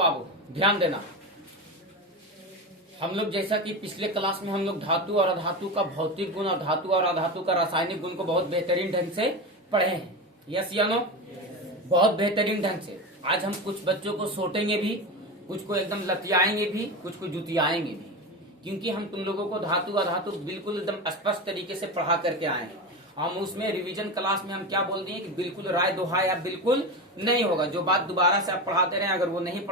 बाबू ध्यान देना, हम लोग जैसा कि पिछले क्लास में हम लोग धातु और अधातु का भौतिक गुण और धातु और अधातु का रासायनिक गुण को बहुत बेहतरीन ढंग से पढ़े हैं। यस या नो? बहुत बेहतरीन ढंग से। आज हम कुछ बच्चों को सोटेंगे भी, कुछ को एकदम लतियाएंगे भी, कुछ को जुतियाएंगे भी, क्योंकि हम तुम लोगों को धातु अधातु बिल्कुल एकदम स्पष्ट तरीके से पढ़ा करके आए हैं। हम उसमें रिवीजन क्लास में हम क्या बोल दिए कि बिल्कुल राय दोहा या बिल्कुल नहीं होगा। जो बात दोबारा से आप पढ़ाते रहे, अगर वो नहीं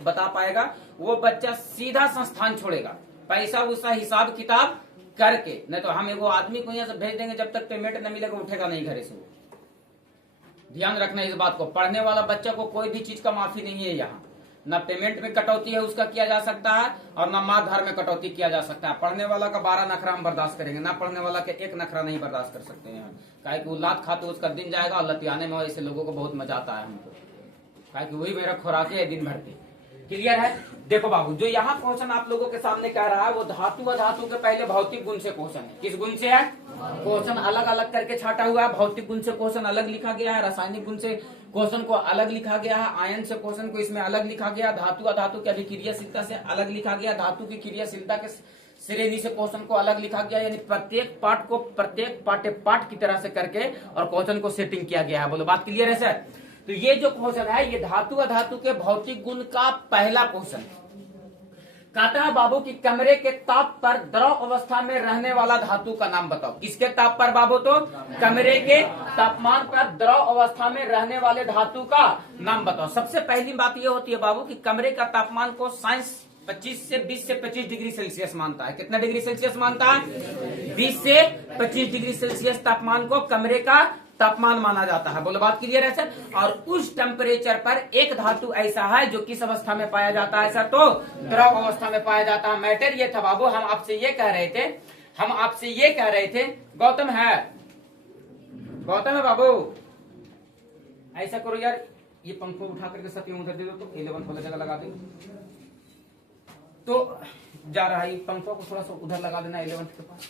बता पाएगा वो बच्चा सीधा संस्थान छोड़ेगा, पैसा उसका हिसाब किताब करके। नहीं तो हम एगो आदमी को यहाँ से भेज देंगे, जब तक पेमेंट न मिलेगा उठेगा नहीं घरे से। ध्यान रखना इस बात को, पढ़ने वाला बच्चा को कोई भी चीज का माफी नहीं है। यहाँ न पेमेंट में कटौती है उसका किया जा सकता है और न माँ घर में कटौती किया जा सकता है। पढ़ने वाला का 12 नखरा हम बर्दाश्त करेंगे, ना पढ़ने वाला के 1 नखरा नहीं बर्दाश्त कर सकते हैं। काहे कि वो लात खाते उसका दिन जाएगा और लतियाने में ऐसे लोगों को बहुत मजा आता है हमको, काहे कि वही मेरा खुराक है दिन भर की। क्लियर है? देखो बाबू, जो यहाँ क्वेश्चन आप लोगों के सामने कह रहा है वो धातु अधातु के पहले भौतिक गुण से क्वेश्चन है। किस गुण से है? क्वेश्चन अलग अलग करके छाटा हुआ है। भौतिक गुण से क्वेश्चन अलग लिखा गया है, रासायनिक गुण से क्वेश्चन को अलग लिखा गया है, आयन से क्वेश्चन को इसमें अलग लिखा गया, धातु अधातु की अभिक्रियाशीलता से अलग लिखा गया, धातु की क्रियाशीलता के श्रेणी से क्वेश्चन को अलग लिखा गया। यानी प्रत्येक पार्ट को प्रत्येक पाठ की तरह से करके और क्वेश्चन को सेटिंग किया गया है। बोलो बात क्लियर है सर? तो ये जो क्वेश्चन है ये धातु अधातु के भौतिक गुण का पहला क्वेश्चन है। कहता है बाबू कि कमरे के ताप पर द्रव अवस्था में रहने वाला धातु का नाम बताओ। किसके ताप पर बाबू? तो कमरे के तापमान पर द्रव अवस्था में रहने वाले धातु का नाम बताओ। सबसे पहली बात यह होती है बाबू कि कमरे का तापमान को साइंस 20 से 25 डिग्री सेल्सियस मानता है। कितना डिग्री सेल्सियस मानता है? 20 से 25 डिग्री सेल्सियस तापमान को कमरे का तापमान माना जाता है। बोलो बात क्लियर है सर? और उस टेम्परेचर पर एक धातु ऐसा है जो किस अवस्था में पाया जाता है सर? तो द्रव अवस्था में पाया जाता है। मैटर ये था बाबू, हम आपसे ये कह रहे थे गौतम है बाबू, ऐसा करो यार, ये पंखों उठा करके सत्य उधर दे दो तो 11 वाला जगह लगा दो। तो जा रहा है, पंखों को थोड़ा सा उधर लगा देना 11 के पास।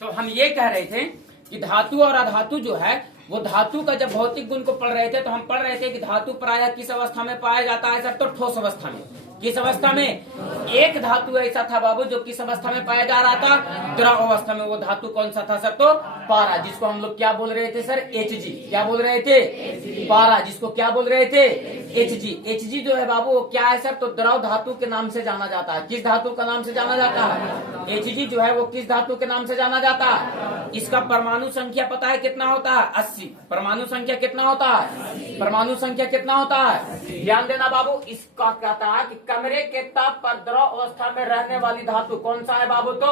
तो हम ये कह रहे थे कि धातु और अधातु जो है वो धातु का जब भौतिक गुण को पढ़ रहे थे तो हम पढ़ रहे थे कि धातु प्रायः किस अवस्था में पाया जाता है सर? तो ठोस अवस्था में। किस अवस्था में? एक धातु ऐसा था बाबू जो किस अवस्था में पाया जा रहा था? द्रव अवस्था में। वो धातु कौन सा था सर? तो पारा, जिसको हम लोग क्या बोल रहे थे सर? Hg। क्या बोल रहे थे? पारा, जिसको क्या बोल रहे थे? Hg। Hg जो है बाबू वो क्या है सर? तो द्रव धातु के नाम से जाना जाता है। किस धातु का नाम से जाना जाता है? Hg जो है वो किस धातु के नाम से जाना जाता है? इसका परमाणु संख्या पता है कितना होता है? 80। परमाणु संख्या कितना होता है? परमाणु संख्या कितना होता है? ध्यान देना बाबू, इसका कहता है कि कमरे के ताप पर द्रव अवस्था में रहने वाली धातु कौन सा है बाबू? तो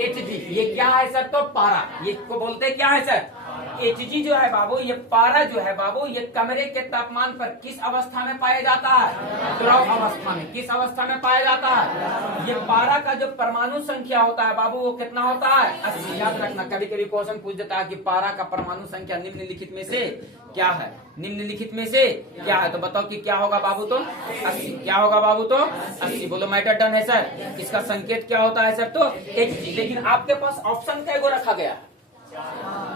Hg। ये क्या है सर? तो पारा। ये को बोलते क्या है सर? Hg जो है बाबू, ये पारा जो है बाबू, ये कमरे के तापमान पर किस अवस्था में पाया जाता है? द्रव अवस्था में। किस अवस्था में पाया जाता है? ये पारा का जो परमाणु संख्या होता है बाबू वो कितना होता है? 80। याद रखना, कभी कभी क्वेश्चन पूछ देता है कि पारा का परमाणु संख्या निम्नलिखित में से क्या है? निम्नलिखित में से क्या है? तो बताओ कि क्या होगा बाबू? तो 80। क्या होगा बाबू? तो 80। बोलो मैटर डन है सर? इसका संकेत क्या होता है सर? तो Hg। लेकिन आपके पास ऑप्शन कैगो रखा गया है?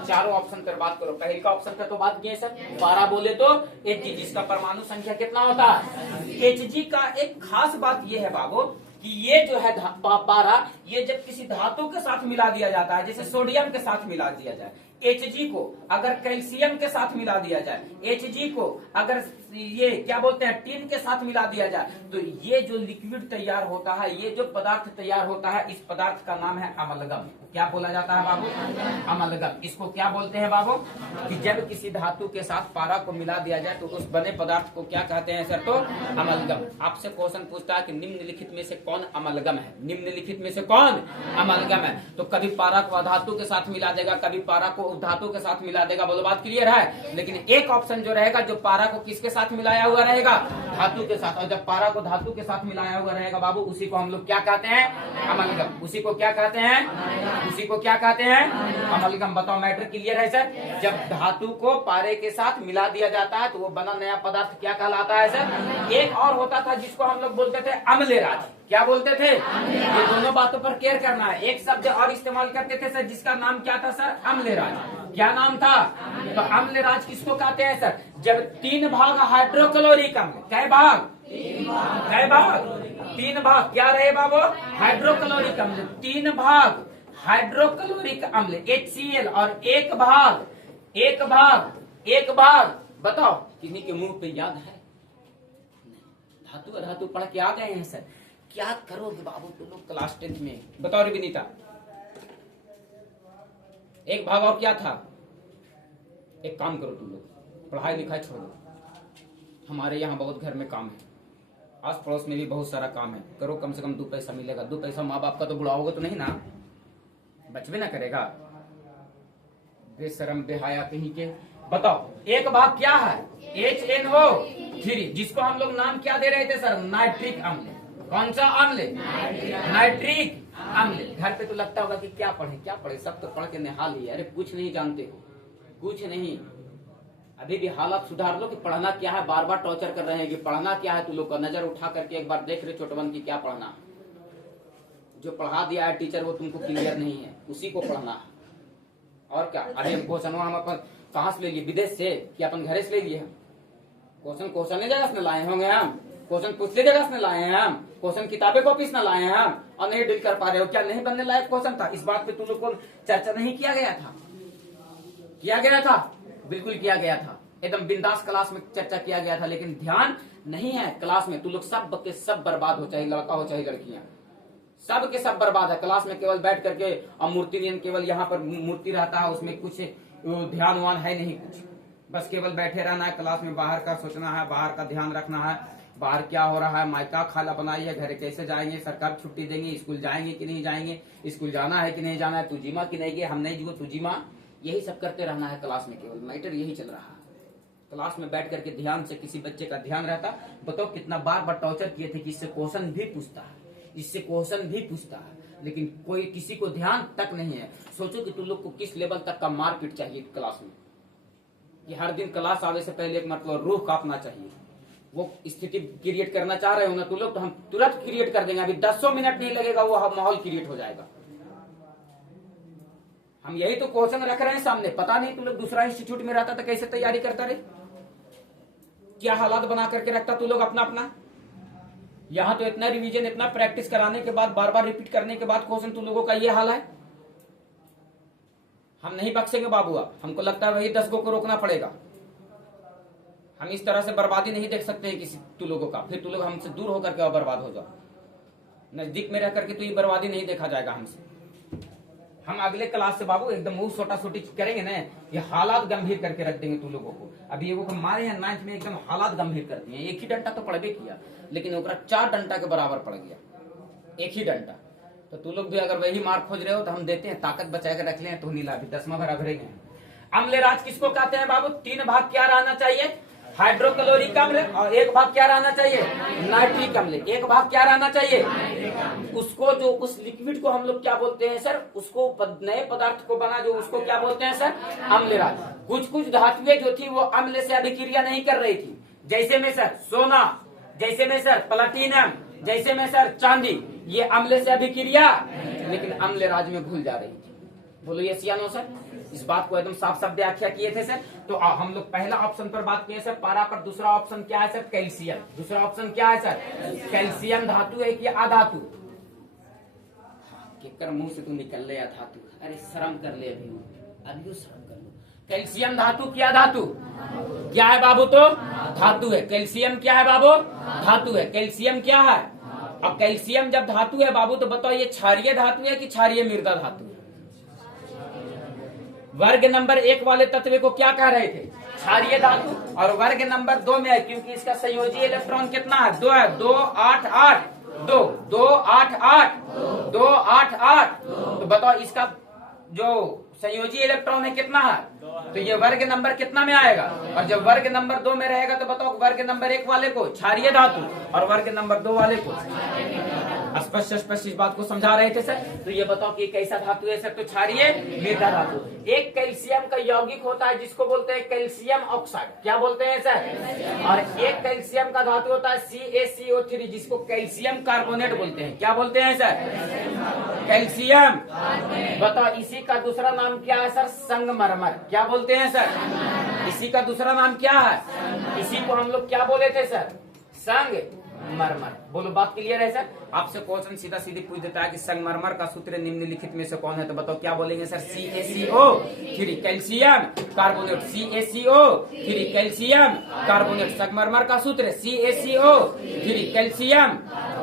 चारों ऑप्शन पर बात करो। पहले का ऑप्शन पर तो बात किए सर, पारा बोले तो Hg, जिसका परमाणु संख्या कितना होता है? Hg का एक खास बात ये है बाबू कि ये जो है पारा, ये जब किसी धातु के साथ मिला दिया जाता है, जैसे सोडियम के साथ मिला दिया जाए, Hg को अगर कैल्शियम के साथ मिला दिया जाए, Hg को अगर ये क्या बोलते हैं टिन के साथ मिला दिया जाए, तो ये जो लिक्विड तैयार होता है, ये जो पदार्थ तैयार होता है, इस पदार्थ का नाम है अमलगम। क्या बोला जाता है बाबू? अमलगम। इसको क्या बोलते हैं बाबू? कि जब किसी धातु के साथ पारा को मिला दिया जाए तो उस बने पदार्थ को क्या कहते हैं सर? तो अमलगम। आपसे क्वेश्चन पूछता है कि निम्नलिखित में से कौन अमलगम है? निम्नलिखित में से कौन अमलगम है? तो कभी पारा को अधातु के साथ मिला देगा, कभी पारा को धातु के साथ मिला देगा। बोलो बात क्लियर है? लेकिन एक ऑप्शन जो रहेगा, जो पारा को किसके साथ मिलाया हुआ रहेगा? धातु के साथ। और जब पारा को धातु के साथ मिलाया हुआ रहेगा बाबू, उसी को हम लोग क्या कहते हैं? अमलगम। उसी को क्या कहते हैं? उसी को क्या कहते हैं? अमलगम। बताओ मैटर क्लियर है सर? जब धातु को पारे के साथ मिला दिया जाता है तो वो बना नया पदार्थ क्या कहलाता है सर? एक और होता था जिसको हम लोग बोलते थे अम्लराज। क्या बोलते थे? ये दोनों बातों पर केयर करना है। एक शब्द और इस्तेमाल करते थे सर जिसका नाम क्या था सर? अम्लराज। क्या नाम था? तो अम्लराज किसको कहते हैं सर? जब 3 भाग हाइड्रोक्लोरिक अम्ल, कै भाग? 3 भाग क्या रहे बाबू? हाइड्रोक्लोरिक अम्ल। 3 भाग हाइड्रोक्लोरिक अम्ल HCl और एक भाग बताओ किन्हीं के मुंह पे याद है? धातु अधातु पढ़ के आ गए हैं सर। क्या करोगे बाबू तुम लोग क्लास 10th में? बताओ रे विनीता। एक भाग और क्या था? एक काम करो तुम लोग, पढ़ाई लिखाई छोड़ दो। हमारे यहाँ बहुत घर में काम है, आस पड़ोस में भी बहुत सारा काम है। करो, कम से कम 2 पैसा मिलेगा। 2 पैसा माँ बाप का तो बुढ़ाओगे तो नहीं ना, बचबे ना करेगा। बेशरम बेहाया कहीं के। बताओ एक भाग क्या है? HNO3, जिसको हम लोग नाम क्या दे रहे थे सर? नाइट्रिक अम्ल। कौन सा अम्ल? नाइट्रिक अम्ल। घर पे तो लगता होगा कि क्या पढ़े, सब तो पढ़ के निहा लिया। अरे कुछ नहीं जानते हो, कुछ नहीं। अभी भी हालात सुधार लो कि पढ़ना क्या है। बार बार टॉर्चर कर रहे हैं कि पढ़ना क्या है। तू लोग का नजर उठा करके एक बार देख रहे छोटवन की क्या पढ़ना। जो पढ़ा दिया है टीचर वो तुमको क्लियर नहीं है, उसी को पढ़ना है। और क्या? अरे क्वेश्चन हम अपन कहाँ से ले लिए? विदेश से कि अपन घरे से ले लिए? क्वेश्चन जगह से लाए होंगे हम, क्वेश्चन पूछते जगह से लाए हैं हम, क्वेश्चन किताबें कॉपी से लाए हैं हम, और नहीं डील कर पा रहे हो। क्या नहीं बनने लायक क्वेश्चन था? इस बात पे तुम लोग को चर्चा नहीं किया गया था? किया गया था, बिल्कुल किया गया था। एकदम बिंदास क्लास में चर्चा किया गया था। लेकिन ध्यान नहीं है क्लास में। तुम लोग सब के सब बर्बाद हो, चाहे लड़का हो चाहे लड़कियां, सब के सब बर्बाद है। क्लास में केवल बैठ करके और मूर्ति केवल यहाँ पर मूर्ति रहता है, उसमें कुछ ध्यान वान है नहीं कुछ। बस केवल बैठे रहना है क्लास में। बाहर का सोचना है, बाहर का ध्यान रखना है, बाहर क्या हो रहा है, मायका खाला बनाई है, घर कैसे जाएंगे, सरकार छुट्टी देंगे, स्कूल जाएंगे कि नहीं जाएंगे, स्कूल जाना है कि नहीं जाना है, तू जीमा कि नहीं गए, हम नहीं जीवो तू जीमा। यही सब करते रहना है क्लास में। केवल मैटर यही चल रहा है। क्लास में बैठ करके ध्यान से किसी बच्चे का ध्यान रहता। बताओ कितना बार टॉर्चर किए थे कि इससे क्वेश्चन भी पूछता है, इससे क्वेश्चन भी पूछता है, लेकिन कोई किसी को ध्यान तक नहीं है। सोचो कि तुम लोग को किस लेवल तक का मारपीट चाहिए क्लास में, कि हर दिन क्लास आने से पहले एक मतलब रूह कांपना चाहिए। वो स्थिति क्रिएट करना चाह रहे हो ना तुम लोग, तो हम तुरंत क्रिएट कर देंगे। अभी 10 मिनट नहीं लगेगा, वो माहौल क्रिएट हो जाएगा। हम यही तो क्वेश्चन रख रहे हैं सामने। पता नहीं तुम लोग दूसरा इंस्टीट्यूट में रहता तो कैसे तैयारी करता रहे, क्या हालात बना करके रखता तू लोग अपना अपना। यहाँ तो इतना रिवीजन, इतना प्रैक्टिस कराने के बाद, बार बार रिपीट करने के बाद क्वेश्चन तुम लोगों का ये हाल है। हम नहीं बख्शेंगे बाबू। अब हमको लगता है वही 10 को रोकना पड़ेगा। हम इस तरह से बर्बादी नहीं देख सकते हैं किसी तू लोगों का। फिर तू लोग हमसे दूर होकर के बर्बाद हो जाओ। नजदीक में रह करके तो ये बर्बादी नहीं देखा जाएगा हमसे। हम अगले क्लास से बाबू एकदम वो छोटा छोटी करेंगे ना, ये हालात गंभीर करके रख देंगे तू लोगों को। अभी ये हमारे यहाँ 9th में एकदम हालात गंभीर कर दिए। एक ही डंडा तो पढ़बे किया, लेकिन ओकरा 4 डंडा के बराबर पड़ गया, एक ही डंडा। तो तू लोग भी अगर वही मार्क खोज रहे हो तो हम देते हैं, ताकत बचा के रख ले तो नीला भी 10वां भरा भरेंगे। अम्लराज किसको कहते हैं बाबू? 3 भाग क्या रहना चाहिए? हाइड्रोक्लोरिक अम्ल। और एक भाग क्या रहना चाहिए? नाइट्रिक अम्ल। एक भाग क्या रहना चाहिए? उसको जो उस लिक्विड को हम लोग क्या बोलते हैं सर? उसको नए पदार्थ को बना जो, उसको क्या बोलते हैं सर? अम्लराज। कुछ धातुएं जो थी वो अम्ल से अभिक्रिया नहीं कर रही थी। जैसे में सर सोना, जैसे में सर प्लेटिनम, जैसे में सर चांदी, ये अम्ल से अभिक्रिया लेकिन अम्लराज में घुल जा रही थी। बोलो यस या नो सर? इस बात को एकदम साफ साफ व्याख्या किए थे सर। तो हम लोग पहला ऑप्शन पर बात किए सर पारा पर। दूसरा ऑप्शन क्या है सर? कैल्शियम। दूसरा ऑप्शन क्या है सर? कैल्शियम धातु है कि अधातु? केकर मुंह से तू निकल ले धातु? अरे शर्म कर ले, अभी शर्म कर लो। कैल्शियम धातु क्या धातु? क्या है बाबू? तो धातु है। कैल्शियम क्या है बाबू? धातु है। कैल्शियम क्या है? अब कैल्शियम जब धातु है बाबू तो बताओ ये क्षारीय धातु है कि क्षारीय मृदा धातु? वर्ग नंबर 1 वाले तत्व को क्या कह रहे थे? क्षारीय धातु। और वर्ग नंबर 2 में है क्योंकि इसका संयोजी इलेक्ट्रॉन कितना है? 2 है। 2 8 8 2 2 8 8 2 8 8। तो बताओ इसका जो संयोजी इलेक्ट्रॉन है कितना है? तो ये वर्ग नंबर कितना में आएगा? और जब वर्ग नंबर 2 में रहेगा तो बताओ वर्ग नंबर 1 वाले को क्षारीय धातु और वर्ग नंबर 2 वाले को स्पष्ट स्पष्ट इस बात को समझा रहे थे सर। तो ये बताओ कि कैसा धातु है सर? तो क्षारीय मृदा धातु। एक कैल्शियम का यौगिक होता है जिसको बोलते हैं कैल्शियम ऑक्साइड। क्या बोलते हैं सर? और एक कैल्शियम का धातु होता है CaCO3 जिसको कैल्शियम कार्बोनेट बोलते हैं। क्या बोलते हैं सर? कैल्शियम। बताओ इसी का दूसरा नाम क्या है सर? संगमरमर। क्या बोलते हैं सर? इसी का दूसरा नाम क्या है? इसी को हम लोग क्या बोले थे सर? संगमरमर। बोलो बात क्लियर है सर? आपसे क्वेश्चन सीधा सीधी पूछ देता है कि संगमरमर का सूत्र निम्नलिखित में से कौन है, तो बताओ क्या बोलेंगे sir? CaCO3 calcium carbonate, CaCO3 calcium carbonate. संगमरमर का सूत्र CaCO3 कैल्शियम।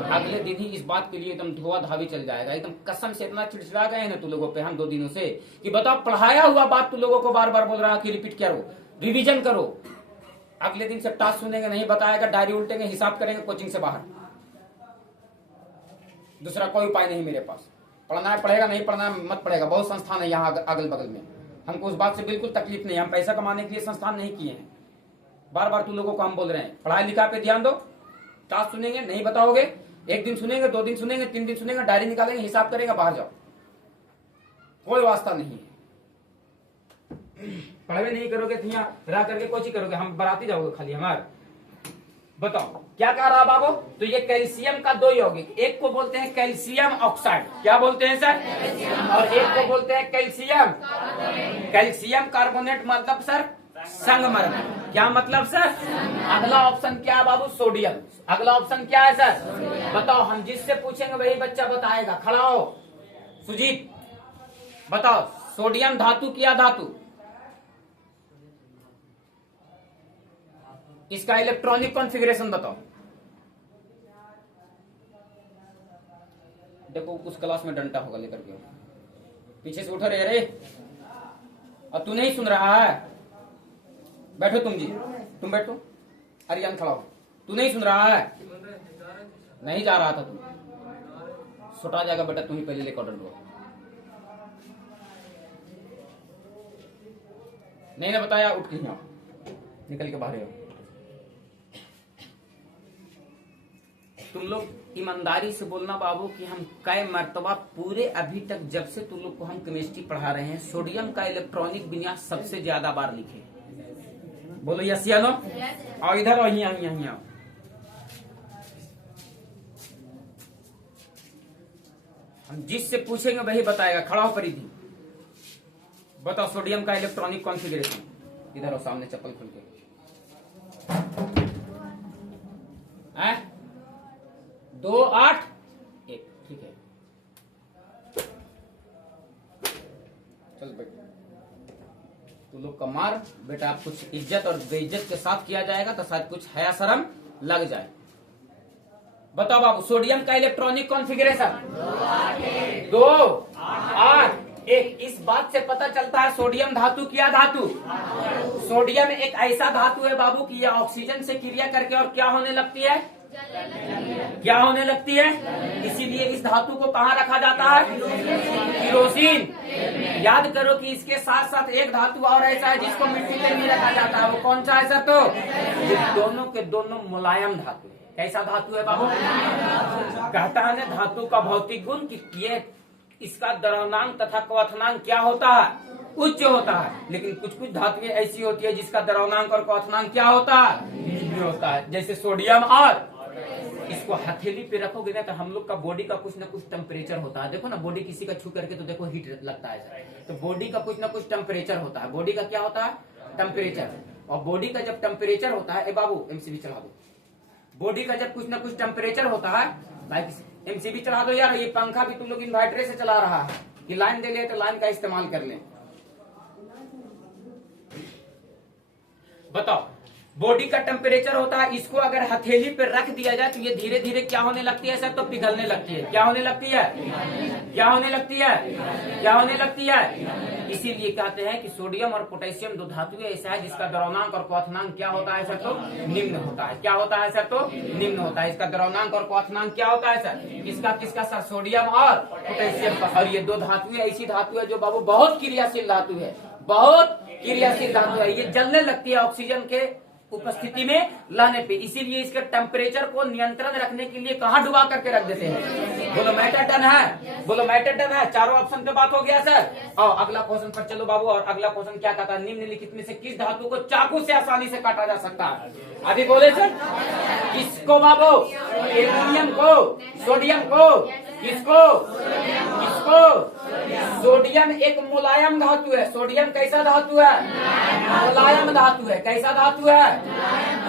अगले दिन ही इस बात के लिए एकदम धुआं धावी चल जाएगा, एकदम कसम से इतना चिड़चिड़ा गए हैं ना तू लोगों पे हम 2 दिनों से कि बताओ पढ़ाया हुआ बात तू लोगों को बार बार बोल रहा है कि रिपीट करो, रिवीजन करो। अगले दिन से टास्क सुनेंगे, नहीं बताएगा, डायरी उल्टेंगे, हिसाब करेंगे कोचिंग से बाहर। दूसरा कोई उपाय नहीं मेरे पास। पढ़ना है पढ़ेगा, नहीं पढ़ना है मत पढ़ेगा। बहुत संस्थान है यहाँ अगल बगल में, हमको उस बात से बिल्कुल तकलीफ नहीं। हम पैसा कमाने के लिए संस्थान नहीं किए हैं। बार बार तुम लोगों को हम बोल रहे हैं पढ़ाई लिखाई पे ध्यान दो। टास्क सुनेंगे, नहीं बताओगे, 1 दिन सुनेंगे, 2 दिन सुनेंगे, 3 दिन सुनेंगे, डायरी निकालेंगे, हिसाब करेगा, बाहर जाओ। कोई वास्ता नहीं है। पढ़ाई नहीं करोगे तो यहाँ रह करके कोची करोगे, हम बराती जाओगे खाली हमारे। बताओ क्या कह रहा बाबू? तो ये कैल्शियम का 2 यौगिक, एक को बोलते हैं कैल्शियम ऑक्साइड, क्या बोलते हैं सर? और एक को बोलते हैं कैल्शियम कार्बोनेट। मतलब सर संगमरमर। क्या मतलब सर? अगला ऑप्शन क्या है बाबू? सोडियम। अगला ऑप्शन क्या है सर? बताओ, हम जिससे पूछेंगे वही बच्चा बताएगा। खड़ा हो सुजीत, बताओ सोडियम धातु क्या धातु? इसका इलेक्ट्रॉनिक कॉन्फ़िगरेशन बताओ। देखो उस क्लास में डंडा होगा लेकर के, पीछे से उठो रे। और तू नहीं सुन रहा है? बैठो तुम जी, तुम बैठो। अरियान खड़ा हो। तू नहीं सुन रहा है? नहीं जा रहा था तू, सुटा जाएगा बेटा। तुम ही पहले लेकर ऑर्डर लो। नहीं ना बताया, उठ के यहाँ निकल के बाहर आओ। तुम लोग ईमानदारी से बोलना बाबू कि हम कई मर्तबा पूरे अभी तक जब से तुम लोग को हम केमिस्ट्री पढ़ा रहे हैं सोडियम का इलेक्ट्रॉनिक विन्यास सबसे ज्यादा बार लिखे। बोलो यस या नो? और इधर और यहाँ हम जिससे पूछेंगे वही बताएगा। खड़ा हो परिधि, बताओ सोडियम का इलेक्ट्रॉनिक कॉन्फ़िगरेशन। इधर और सामने चप्पल खुल के। 2 8 1, ठीक है। चल बेटा, तू लोग का मार बेटा आप कुछ इज्जत और बेइज्जत के साथ किया जाएगा तो शायद कुछ हया शर्म लग जाए। बताओ बाबू सोडियम का इलेक्ट्रॉनिक कॉन्फ़िगरेशन 2 8 1। इस बात से पता चलता है सोडियम धातु क्या धातु? सोडियम एक ऐसा धातु है बाबू कि यह ऑक्सीजन से क्रिया करके और क्या होने लगती है? क्या होने लगती है? इसीलिए इस धातु को कहाँ रखा जाता है? केरोसिन। याद करो कि इसके साथ साथ एक धातु और ऐसा है जिसको मिट्टी में नहीं रखा जाता है। वो कौन सा है सर? तो ये दोनों के दोनों मुलायम धातु। कैसा धातु है बाबू? कहता है ना धातु का भौतिक गुण कि ये इसका द्रवनांक तथा क्वथनांक क्या होता है? उच्च होता है। लेकिन कुछ कुछ धातुएं ऐसी होती है जिसका द्रवनांक और क्वथनांक क्या होता है? निम्न होता है। जैसे सोडियम। और इसको हथेली पे रखोगे ना तो हम लोग का बॉडी का कुछ ना कुछ टेम्परेचर होता है। देखो ना बॉडी किसी का छू करके तो देखो हीट लगता है, तो बॉडी का कुछ ना कुछ टेम्परेचर होता है। बॉडी का क्या होता है? टेम्परेचर। और बॉडी का जब टेम्परेचर होता है, ए बाबू एमसीबी चला दो। बॉडी का जब कुछ ना कुछ टेम्परेचर होता है, भाई एमसीबी चला दो यार। ये पंखा भी तुम लोग इन्वर्टर से चला रहा है कि लाइन दे ले तो लाइन का इस्तेमाल कर ले। बताओ बॉडी का टेम्परेचर होता है, इसको अगर हथेली पे रख दिया जाए तो ये धीरे धीरे क्या होने लगती है सर? तो पिघलने लगती है। क्या होने लगती है? क्या होने लगती है? क्या होने लगती है? इसीलिए कहते हैं कि सोडियम और पोटेशियम 2 धातु ऐसा है जिसका द्रवनांक और क्वथनांक क्या होता है सर? तो निम्न होता है। क्या होता है सर? तो निम्न होता है। इसका द्रवनांक और क्वथनांक क्या होता है सर? किसका किसका सर? सोडियम और पोटेशियम का। और ये 2 धातुएं ऐसी धातु है जो बाबू बहुत क्रियाशील धातु है, बहुत क्रियाशील धातु है। ये जलने लगती है ऑक्सीजन के उपस्थिति में लाने पे। इसीलिए इसके टेम्परेचर को नियंत्रण रखने के लिए कहाँ डुबा करके रख देते हैं? बोलो मैटर डन है? बोलो मैटर डन है? चारों ऑप्शन पे बात हो गया सर। और अगला क्वेश्चन पर चलो बाबू। और अगला क्वेश्चन क्या कहता है? निम्नलिखित में से किस धातु को चाकू से आसानी से काटा जा सकता है? अभी बोले सर। किसको बाबू? एल्यूमिनियम को, सोडियम को, किसको? किसको? सोडियम एक मुलायम धातु है। सोडियम कैसा धातु है? मुलायम धातु है। कैसा धातु है?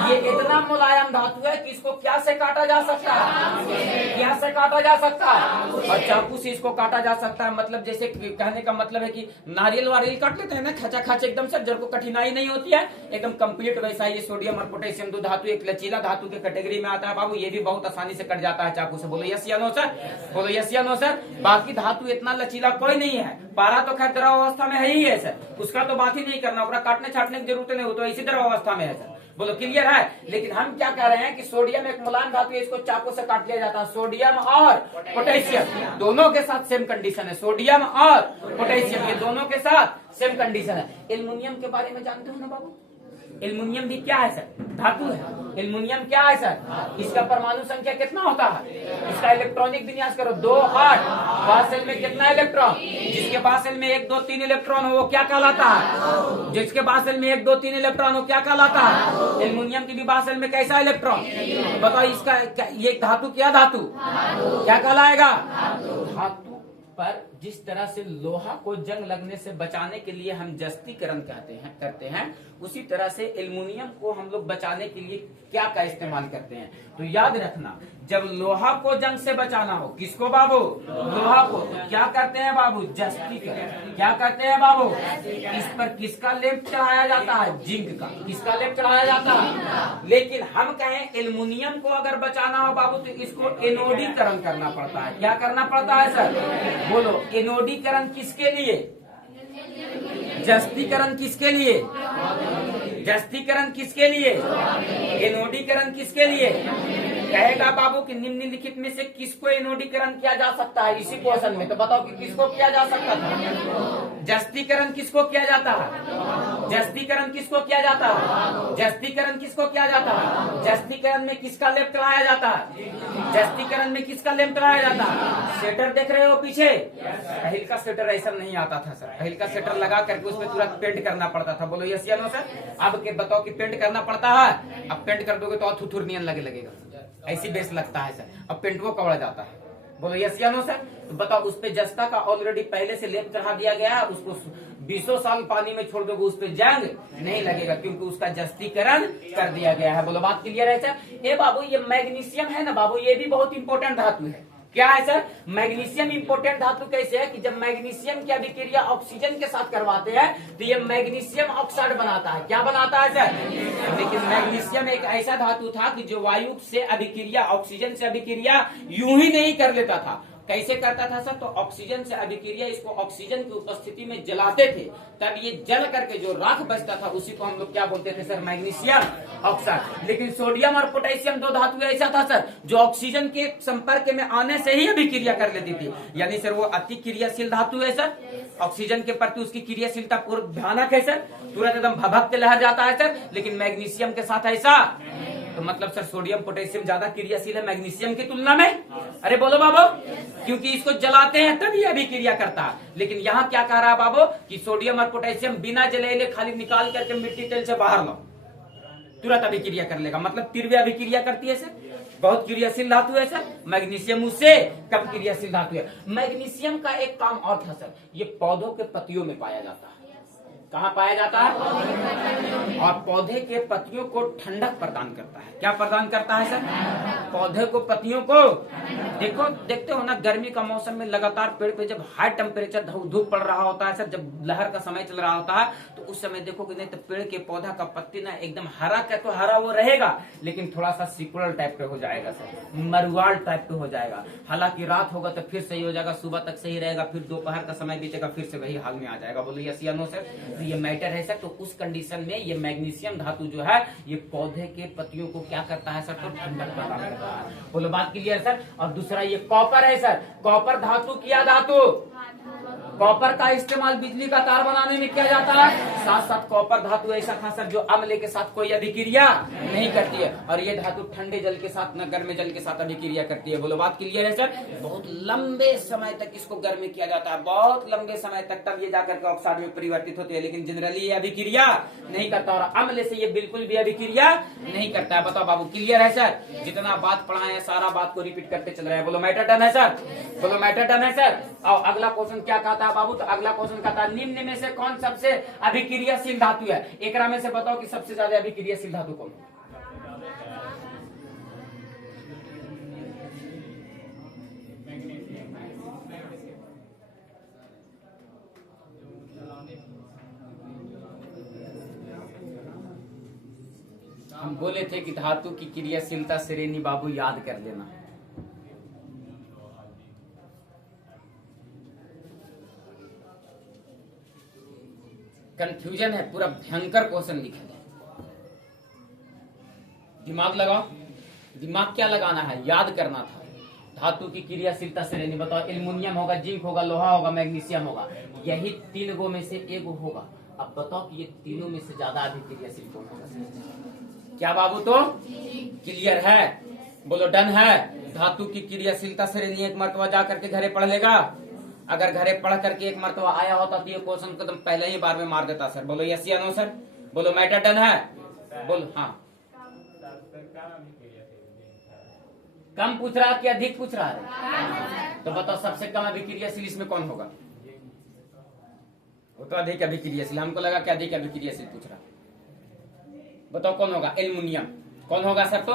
ये इतना मुलायम धातु है कि इसको क्या से काटा जा सकता है? क्या से काटा जा सकता है? और चाकू से इसको काटा जा सकता है। मतलब जैसे कहने का मतलब है कि नारियल वारियल काट लेते हैं ना, खचा खच एकदम से, जब को कठिनाई नहीं होती है, एकदम कंप्लीट वैसा ये सोडियम और पोटेशियम दो धातु एक लचीला धातु के कैटेगरी में आता है बाबू। ये भी बहुत आसानी से कट जाता है चाकू से। बोलो यस या नो सर? बोलो यस या नो सर? बाकी धातु इतना लचीला कोई नहीं है। पारा तो खैर द्रव अवस्था में है ही है सर, उसका तो बात ही नहीं करना, उसका काटने छाटने की जरूरत नहीं हो, तो इसी द्रव अवस्था में है सर। बोलो क्लियर है? लेकिन हम क्या कह रहे हैं कि सोडियम एक मुलायम धातु है, इसको चाकू से काट लिया जाता है। सोडियम और पोटेशियम दोनों के साथ सेम कंडीशन है। सोडियम और पोटेशियम ये दोनों के साथ सेम कंडीशन है। एल्युमिनियम के बारे में जानते हो ना बाबू? एल्युमिनियम भी क्या है सर? धातु है। एल्युमिनियम क्या है सर? इसका परमाणु संख्या कितना होता है? इसका इलेक्ट्रॉनिक विन्यास करो 2 8। बाहर सेल में कितना इलेक्ट्रॉन? जिसके बाहर सेल में 1 2 3 इलेक्ट्रॉन हो वो क्या कहलाता है? जिसके बाहर सेल में 1 2 3 इलेक्ट्रॉन हो क्या कहलाता है? एल्युमिनियम की भी बाहर सेल में कैसा इलेक्ट्रॉन? बताओ इसका ये धातु क्या धातु क्या कहलाएगा? धातु पर जिस तरह से लोहा को जंग लगने से बचाने के लिए हम जस्तीकरण करते हैं, उसी तरह से एल्युमिनियम को हम लोग बचाने के लिए क्या का इस्तेमाल करते हैं। तो याद रखना, जब लोहा को जंग से बचाना हो, किसको बाबू? लोहा को, तो क्या करते हैं बाबू? जस्तीकरण। क्या करते हैं बाबू? इस पर किसका लेप चढ़ाया जाता है? जिंक का। किसका लेप चढ़ाया जाता है? लेकिन हम कहें एल्युमिनियम को अगर बचाना हो बाबू तो इसको एनोडीकरण करना पड़ता है। क्या करना पड़ता है सर? बोलो एनोडीकरण किसके लिए? जस्तीकरण किसके लिए? जस्तीकरण किसके लिए? एनोडीकरण किसके लिए? कहेगा बाबू कि निम्नलिखित में से किसको एनोडीकरण किया जा सकता है इसी क्वेश्चन में, तो बताओ कि किसको किया जा सकता था? जस्तीकरण किसको किया जाता है? जस्तीकरण किसको किया जाता है? जस्तीकरण किसको किया जाता है? जस्तीकरण में किसका लेप चढ़ाया जाता है? जस्तीकरण में किसका लेप चढ़ाया जाता है? स्वेटर देख रहे हो पीछे? पहले का स्वेटर ऐसा नहीं आता था सर। पहले का स्वेटर लगा करके उसमें तुरंत पेंट करना पड़ता था। बोलो यस या नो सर? अब के बताओ कि पेंट करना पड़ता है? अब पेंट कर दोगे तो थुथुर नियन लगेगा, ऐसी बेस लगता है सर। अब पेंट वो कवड़ा जाता है। बोलो यस या नो सर? तो बताओ उस पे जस्ता का ऑलरेडी पहले से लेप चढ़ा दिया गया है, उसको 20 साल पानी में छोड़ दोगे उस पे जंग नहीं लगेगा क्योंकि उसका जस्तीकरण कर दिया गया है। बोलो बात क्लियर है सर? ए बाबू ये मैग्नीशियम है ना बाबू, ये भी बहुत इंपॉर्टेंट धातु है। क्या है सर? मैग्नीशियम इंपॉर्टेंट धातु कैसे है कि जब मैग्नीशियम की अभिक्रिया ऑक्सीजन के साथ करवाते हैं तो ये मैग्नीशियम ऑक्साइड बनाता है। क्या बनाता है सर? लेकिन मैग्नीशियम एक ऐसा धातु था कि जो वायु से अभिक्रिया, ऑक्सीजन से अभिक्रिया यूं ही नहीं कर लेता था। कैसे करता था सर? तो ऑक्सीजन से अभिक्रिया, इसको ऑक्सीजन की उपस्थिति में जलाते थे, तब ये जल करके जो राख बचता था उसी को हम लोग क्या बोलते थे सर? Magnesium oxide. लेकिन सोडियम और पोटेशियम दो धातु ऐसा था सर जो ऑक्सीजन के संपर्क में आने से ही अभिक्रिया कर लेती थी, यानी सर वो अति क्रियाशील धातु है सर। ऑक्सीजन के प्रति उसकी क्रियाशीलता पूर्व भयानक है सर, तुरंत एकदम भभक लहर जाता है सर। लेकिन मैग्नीशियम के साथ ऐसा, तो मतलब सर सोडियम पोटेशियम ज्यादा क्रियाशील है मैग्नीशियम की तुलना में। अरे बोलो बाबू, क्योंकि इसको जलाते हैं तभी अभिक्रिया करता है। लेकिन यहाँ क्या कह रहा है बाबू कि सोडियम और पोटेशियम बिना जलेले खाली निकाल करके मिट्टी तेल से बाहर लो, तुरंत अभिक्रिया कर लेगा। मतलब तीव्र अभिक्रिया करती है सर, बहुत क्रियाशील धातु है सर। मैग्नीशियम उससे कम क्रियाशील धातु है। मैग्नीशियम का एक काम और था सर, ये पौधों के पत्तियों में पाया जाता है। कहाँ पाया जाता है? और पौधे के पत्तियों को ठंडक प्रदान करता है। क्या प्रदान करता है सर? पौधे को, पत्तियों को। देखते हो ना गर्मी का मौसम में लगातार पेड़ पे जब हाई टेम्परेचर धूप पड़ रहा होता है सर, जब लहर का समय चल रहा होता है, तो उस समय देखोगे नहीं तो पेड़ के पौधा का पत्ती ना एकदम हरा का तो हरा वो रहेगा, लेकिन थोड़ा सा सिकुड़ल टाइप पे हो जाएगा सर, मरुआल टाइप पे हो जाएगा। हालांकि रात होगा तो फिर सही हो जाएगा, सुबह तक सही रहेगा, फिर दोपहर का समय बीतेगा फिर से वही हाल में आ जाएगा। बोलो यस या नो सर? तो ये मैटर है सर। तो उस कंडीशन में ये मैग्नीशियम धातु जो है ये पौधे के पत्तियों को क्या करता है सर? तो ठंडक प्रदान करता है। बोलो बात क्लियर सर? और दूसरा ये कॉपर है सर। कॉपर धातु क्या धातु? कॉपर का इस्तेमाल बिजली का तार बनाने में किया जाता है। साथ साथ कॉपर धातु ऐसा था सर जो अम्ल के साथ कोई अभिक्रिया नहीं करती है, और ये धातु ठंडे जल के साथ न गर्म जल के साथ अभिक्रिया करती है। बोलो बात क्लियर है सर? बहुत लंबे समय तक इसको गर्म किया जाता है, बहुत लंबे समय तक, तब ये जाकर के ऑक्साइड में परिवर्तित होती है, लेकिन जनरली ये अभिक्रिया नहीं करता, और अम्ल से ये बिल्कुल भी अभिक्रिया नहीं करता है। बताओ बाबू क्लियर है सर? जितना बात पढ़ाए हैं सारा बात को रिपीट करते चल रहे हैं। बोलो मैटर डन है सर? बोलो मैटर डन है सर? और अगला क्वेश्चन क्या कहता है बाबू? तो अगला क्वेश्चन कहता है निम्न में से कौन सबसे अभिक्रियाशील धातु है? एकरा में से बताओ कि सबसे ज्यादा अभिक्रियाशील धातु कौन है? हम बोले थे कि धातु की क्रियाशीलता श्रेणी बाबू याद कर लेना। कंफ्यूजन है, पूरा भयंकर क्वेश्चन लिखा है। दिमाग लगाओ, दिमाग क्या लगाना है, याद करना था। धातु की क्रियाशीलता श्रेणी बताओ। एल्युमिनियम होगा, जिंक होगा, लोहा होगा, मैग्नीशियम होगा, यही तीन गो में से एक होगा। अब बताओ कि ये तीनों में से ज्यादा अभिक्रियाशील कौन होगा? क्या बाबू? तो क्लियर है? बोलो डन है? धातु की क्रियाशीलता श्रेणी एक मरतबा जा करके घरे पढ़ लेगा। अगर घरे पढ़ करके एक मरतबा आया होता तो ये क्वेश्चन को तुम पहले ही बार में मार देता सर। बोलो यस या नो सर? बोलो मैटर डन है? बोलो हाँ। कम पूछ रहा है कि अधिक पूछ रहा है? तो बताओ सबसे कम अभिक्रियाशील इसमें कौन होगा? वो तो अधिक अभिक्रियाशील, हमको लगा कि अधिक अभिक्रियाशील पूछ रहा। बताओ कौन होगा? एल्युमिनियम। कौन होगा सर? तो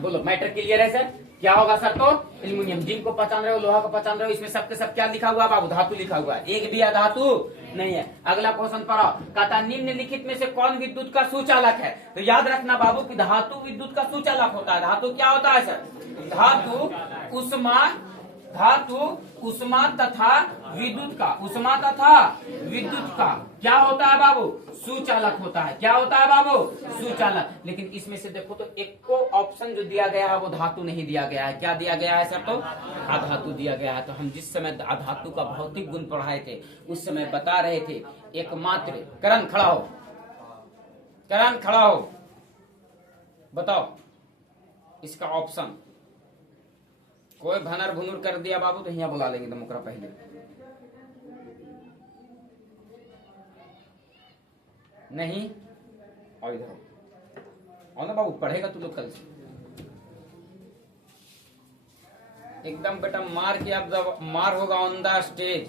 बोलो मैटर क्लियर है सर? क्या होगा सर? तो एल्युमिनियम। जिंक को पहचान रहे हो, लोहा को पहचान रहे हो, इसमें सबके सब क्या लिखा हुआ बाबू? धातु लिखा हुआ है, एक भी अधातु नहीं है। अगला क्वेश्चन पढ़ो। कहता निम्नलिखित में से कौन विद्युत का सुचालक है? तो याद रखना बाबू कि धातु विद्युत का सुचालक होता है। धातु क्या होता है सर? धातु उष्मा तथा विद्युत का, उष्मा तथा विद्युत का क्या होता है बाबू? सुचालक होता है। क्या होता है बाबू? सुचालक। लेकिन इसमें से देखो तो एक को ऑप्शन जो दिया गया है वो धातु नहीं दिया गया है। क्या दिया गया है सर? तो अधातु दिया गया है। तो हम जिस समय अधातु का भौतिक गुण पढ़ाए थे उस समय बता रहे थे एकमात्र, करण खड़ा हो, करण खड़ा हो, बताओ इसका ऑप्शन। कोई भनर भुनुर कर दिया बाबू तो यहाँ बुला लेंगे मुकरा पहले। नहीं और इधर आओ ना बाबू, पढ़ेगा तू लोग कल से एकदम बेटा मार के। अब मार होगा ऑन द स्टेज।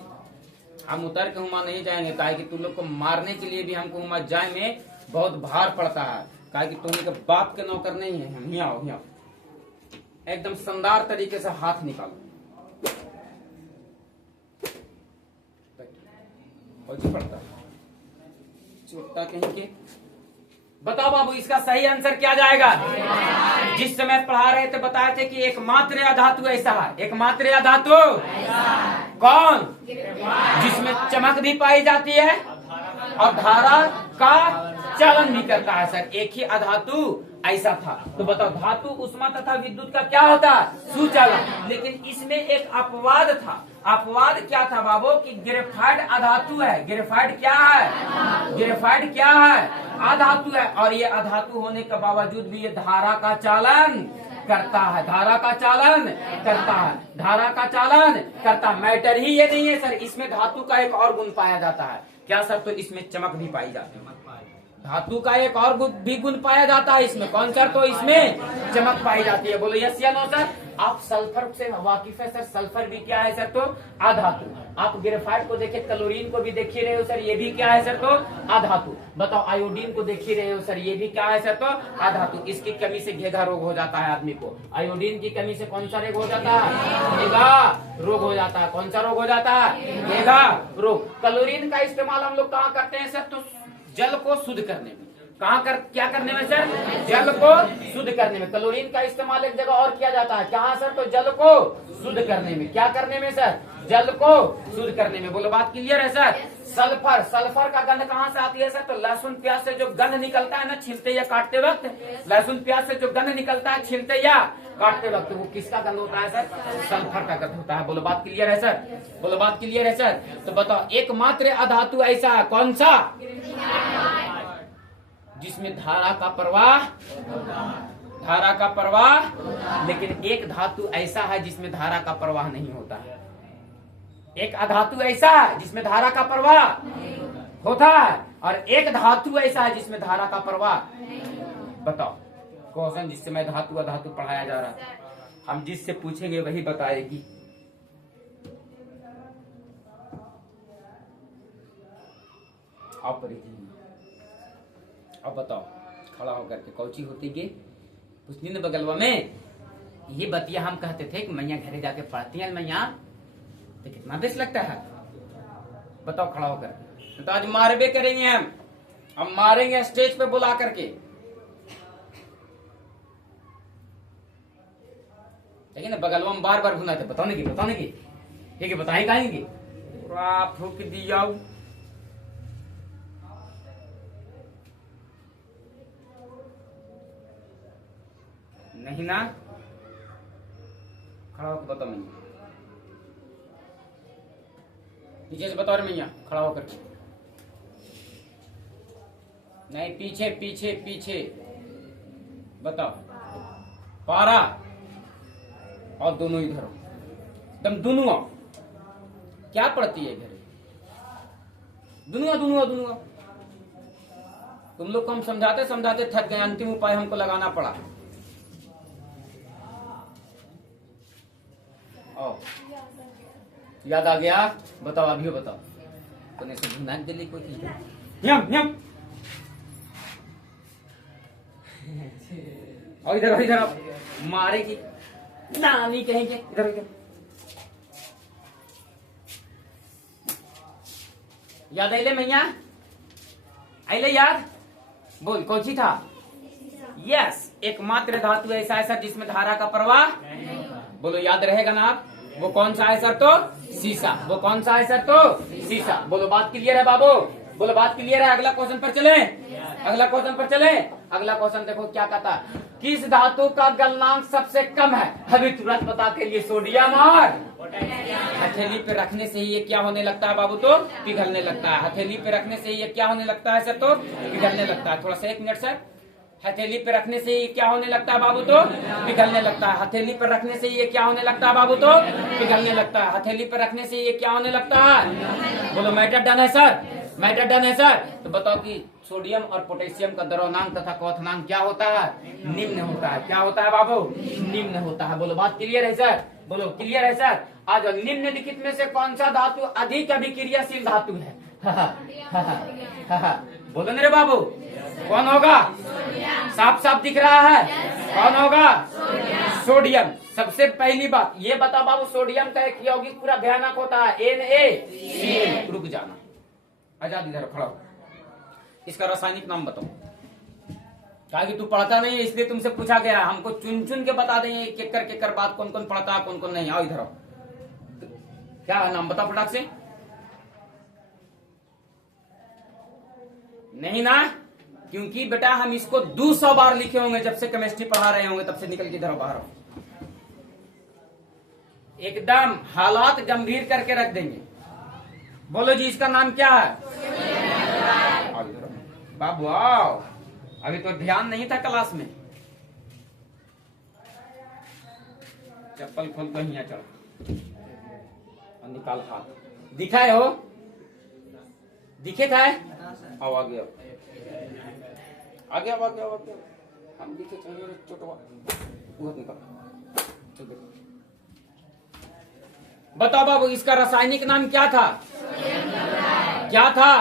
हम उतर के हुआ नहीं जाएंगे, काहे कि तुम लोग को मारने के लिए भी हमको हुआ जाए में बहुत भार पड़ता है, काहे कि तुम लोग बाप के नौकर नहीं है हम। यहाँ आओ, यहाँ एकदम शानदार तरीके से हाथ निकालो। पड़ता है चुटता कहीं के। बताओ बाबू इसका सही आंसर क्या जाएगा? जिस समय पढ़ा रहे थे बताए थे कि एकमात्र अधातु ऐसा है। एकमात्र अधातु कौन? जिसमें चमक भी पाई जाती है और धारा का चलन भी करता है सर। एक ही अधातु ऐसा था। तो बताओ धातु उष्मा तथा विद्युत का क्या होता है? सुचालक। लेकिन इसमें एक अपवाद था। अपवाद क्या था बाबू? कि ग्रेफाइट अधातु है। ग्रेफाइट क्या है? ग्रेफाइट क्या है? अधातु है। और ये अधातु होने के बावजूद भी ये धारा का चालन करता है। धारा का चालन करता है। धारा का चालन करता। मैटर ही ये नहीं है सर, इसमें धातु का एक और गुण पाया जाता है। क्या सर? तो इसमें चमक भी पाई जाती है। धातु का एक और भी गुण पाया जाता है इसमें। कौन सर? तो इसमें चमक पाई जाती है। बोलो यस या नो सर? आप सल्फर से वाकिफ है सर? सल्फर भी क्या है सर? तो अधातु। आप ग्रेफाइट को देखे, क्लोरीन को भी देख ही रहे हो सर, ये भी क्या है सर? तो अधातु। बताओ आयोडीन को देख ही रहे हो सर, ये भी क्या है सर? तो अधातु। इसकी कमी से घेघा रोग हो जाता है आदमी को। आयोडीन की कमी से कौन सा रोग हो जाता है? घेघा रोग हो जाता है। कौन सा रोग हो जाता है? घेघा रोग। क्लोरीन का इस्तेमाल हम लोग कहाँ करते हैं सर? तो जल को शुद्ध करने में। क्या करने में सर? जल को शुद्ध करने में। क्लोरीन का इस्तेमाल एक जगह और किया जाता है, कहाँ सर? तो जल को शुद्ध करने में। क्या करने में सर? जल को शुद्ध करने में। बोलो बात क्लियर है सर? सल्फर, सल्फर का गंध कहाँ से आती है सर? तो लहसुन प्याज से जो गंध निकलता है ना छीलते या काटते वक्त, लहसुन प्याज से जो गंध निकलता है छीलते या काटते वक्त, वो किसका गंध होता है सर? सल्फर का गंध होता है। बोलो बात क्लियर है सर? बोलो बात क्लियर है सर? तो बताओ एकमात्र अधातु ऐसा है, कौन सा? जिसमें धारा का प्रवाह, धारा का प्रवाह, लेकिन एक धातु ऐसा है जिसमें धारा का प्रवाह नहीं होता है। एक अधातु ऐसा है जिसमें धारा का प्रवाह होता है, और एक धातु ऐसा है जिसमें धारा का प्रवाह। बताओ क्वेश्चन जिससे मैं धातु अधातु पढ़ाया जा रहा है, हम जिससे पूछेंगे वही बताएगी। अब बताओ खड़ा होकर के कौची होती गे कुछ दिन बगलवा में ये बतिया हम कहते थे कि मैया घरे जाके पढ़ती है मैया, तो कितना बेस लगता है। बताओ खड़ा होकर। तो आज मारबे करेंगे हम मारेंगे स्टेज पे बुला करके, लेकिन ना बगलवा में बार बार घुना थे। बताने की ठीक है, बताए कहेंगे पूरा फूक दिया। नहीं ना, खड़ा होकर बताओ मैया, पीछे से बताओ रे मैया, खड़ा होकर के। नहीं, पीछे पीछे पीछे बताओ। पारा और दोनों इधर एकदम दोनों क्या पड़ती है इधर? दोनों तुम लोग को हम समझाते समझाते थक गए, अंतिम उपाय हमको लगाना पड़ा। याद आ गया? बताओ अभी बताओ। तो नहीं से भुना दिल्ली कोई यम और इधर आप मारेगी नानी कहेंगे। इधर याद आइले मैया? आइले याद? बोल कौन सी था? यस, एकमात्र धातु ऐसा है सर जिसमें धारा का प्रवाह। बोलो याद रहेगा ना आप? वो कौन सा है सर? तो सीसा। वो कौन सा है सर? तो सीसा। बोलो बात क्लियर है बाबू? बोलो बात क्लियर है? अगला क्वेश्चन पर चले। अगला क्वेश्चन देखो क्या कहता, किस धातु का गलनांक सबसे कम है? अभी तुरंत बता के लिए सोडियम और हथेली पे रखने से ही ये क्या होने लगता है बाबू? तो पिघलने लगता है। हथेली पे रखने से ही ये क्या होने लगता है सर? तो पिघलने लगता है। थोड़ा सा 1 मिनट सर। हथेली पे रखने से ये क्या होने लगता है बाबू? तो पिघलने लगता है। हथेली पे रखने से ये क्या होने लगता है बाबू? तो पिघलने लगता है। हथेली पे रखने से ये क्या होने लगता है? बोलो मैटर डन है सर? मैटर डन है सर? तो बताओ कि सोडियम और पोटेशियम का द्रव्यनांक तथा क्वथनांक क्या होता है? निम्न होता है। क्या होता है बाबू? निम्न होता है। बोलो बात क्लियर है सर? बोलो क्लियर है सर? आज निम्नलिखित में से कौन सा धातु अधिक अभिक्रियाशील धातु है? बोलो ना रे बाबू, कौन होगा? साफ साफ दिख रहा है, कौन होगा? सोडियम। सबसे पहली बात ये बता बाबू, सोडियम का एक यौगिक पूरा भयानक होता है, Na। रुक जाना, आजाद इधर खड़ा हो। इसका रासायनिक नाम बताओ। कहा कि तू पढ़ता नहीं है इसलिए तुमसे पूछा गया। हमको चुन चुन के बता देंगे केकर बात कौन कौन पढ़ता है कौन कौन नहीं। आओ इधर आओ, क्या है नाम बताओ फटाक से। नहीं ना, क्योंकि बेटा हम इसको 200 बार लिखे होंगे जब से केमिस्ट्री पढ़ा रहे होंगे, तब से निकल के इधर बाहर आओ। एकदम हालात गंभीर करके रख देंगे। बोलो जी इसका नाम क्या है? बाबू आओ, अभी तो ध्यान नहीं था क्लास में। चप्पल खोल कर यहाँ चढ़ और निकाल हाथ। दिखाए हो? दिखे था? आओ आगे आओ, आगे आओ, आगे आओ, हम दिखे चाहिए छोटवा निकाल। बताओ बाबू इसका रासायनिक नाम क्या था? क्या था?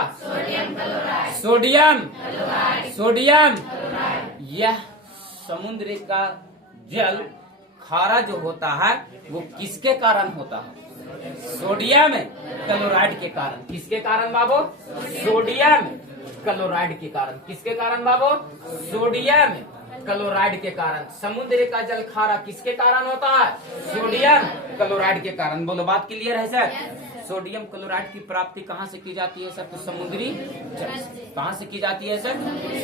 सोडियम। यह समुद्र का जल खारा जो होता है वो किसके कारण होता है? सोडियम क्लोराइड के कारण। किसके कारण बाबू? सोडियम क्लोराइड के कारण। किसके कारण बाबू? सोडियम क्लोराइड के कारण। समुद्र का जल खारा किसके कारण होता है? सोडियम क्लोराइड के कारण। बोलो बात क्लियर है सर? सोडियम क्लोराइड की प्राप्ति कहाँ से की जाती है सर? तो समुद्री जल से। कहाँ से की जाती है सर?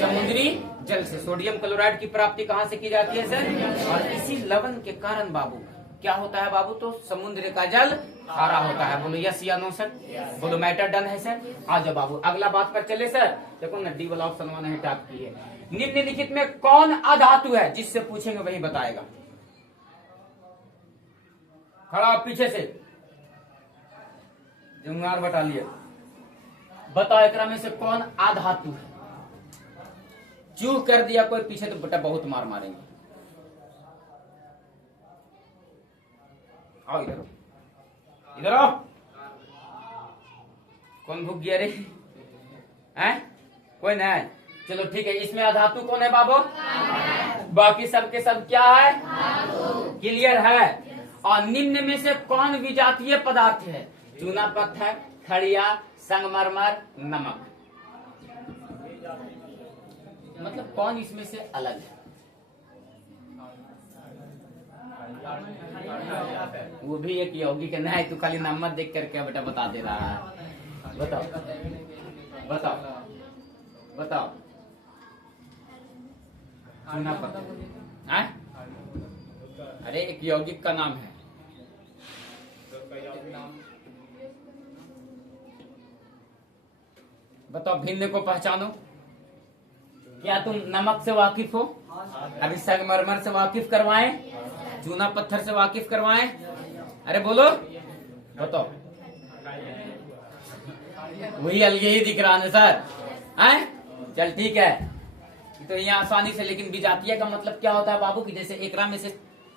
समुद्री जल से। सोडियम क्लोराइड की प्राप्ति कहाँ से की जाती है सर? और इसी लवण के कारण बाबू क्या होता है बाबू? तो समुद्र का जल खारा होता है। बोलो यस या नो सर? बोलो मैटर डन है सर? आ जाओ बाबू अगला बात पर चले सर। देखो ना डी वाला ऑप्शन मैंने टाइप की है। निम्नलिखित में कौन अधातु है? जिससे पूछेंगे वही बताएगा। खड़ा पीछे से जुंगार बटा लिया। बताओ एकरा में से कौन अधातु है? चूक कर दिया कोई पीछे तो बेटा बहुत मार मारेंगे। आओ इधर, इधर आओ। कौन भूख गया रे? हैं? कोई नहीं। चलो ठीक है। इसमें अधातु कौन है बाबू? बाकी सबके सब क्या है? क्लियर है। और निम्न में से कौन विजातीय पदार्थ है? चूना पत्थर, खड़िया, संगमरमर, नमक। मतलब कौन इसमें से अलग है? वो भी एक यौगिक है। नहीं तू खाली नाम मत देख करके बेटा बता दे रहा है। बताओ बताओ बताओ। चूना पत्थर है? अरे एक यौगिक का नाम है। बताओ भिन्न को पहचानो। क्या तुम नमक से वाकिफ हो? अभी संगमरमर से वाकिफ करवाएं? चूना पत्थर से वाकिफ करवाएं? अरे बोलो बताओ। वही अलग ही दिख रहा है सर। हैं? चल ठीक है। तो यहाँ आसानी से। लेकिन विजातीय का मतलब क्या होता है बाबू? की जैसे एकरा में से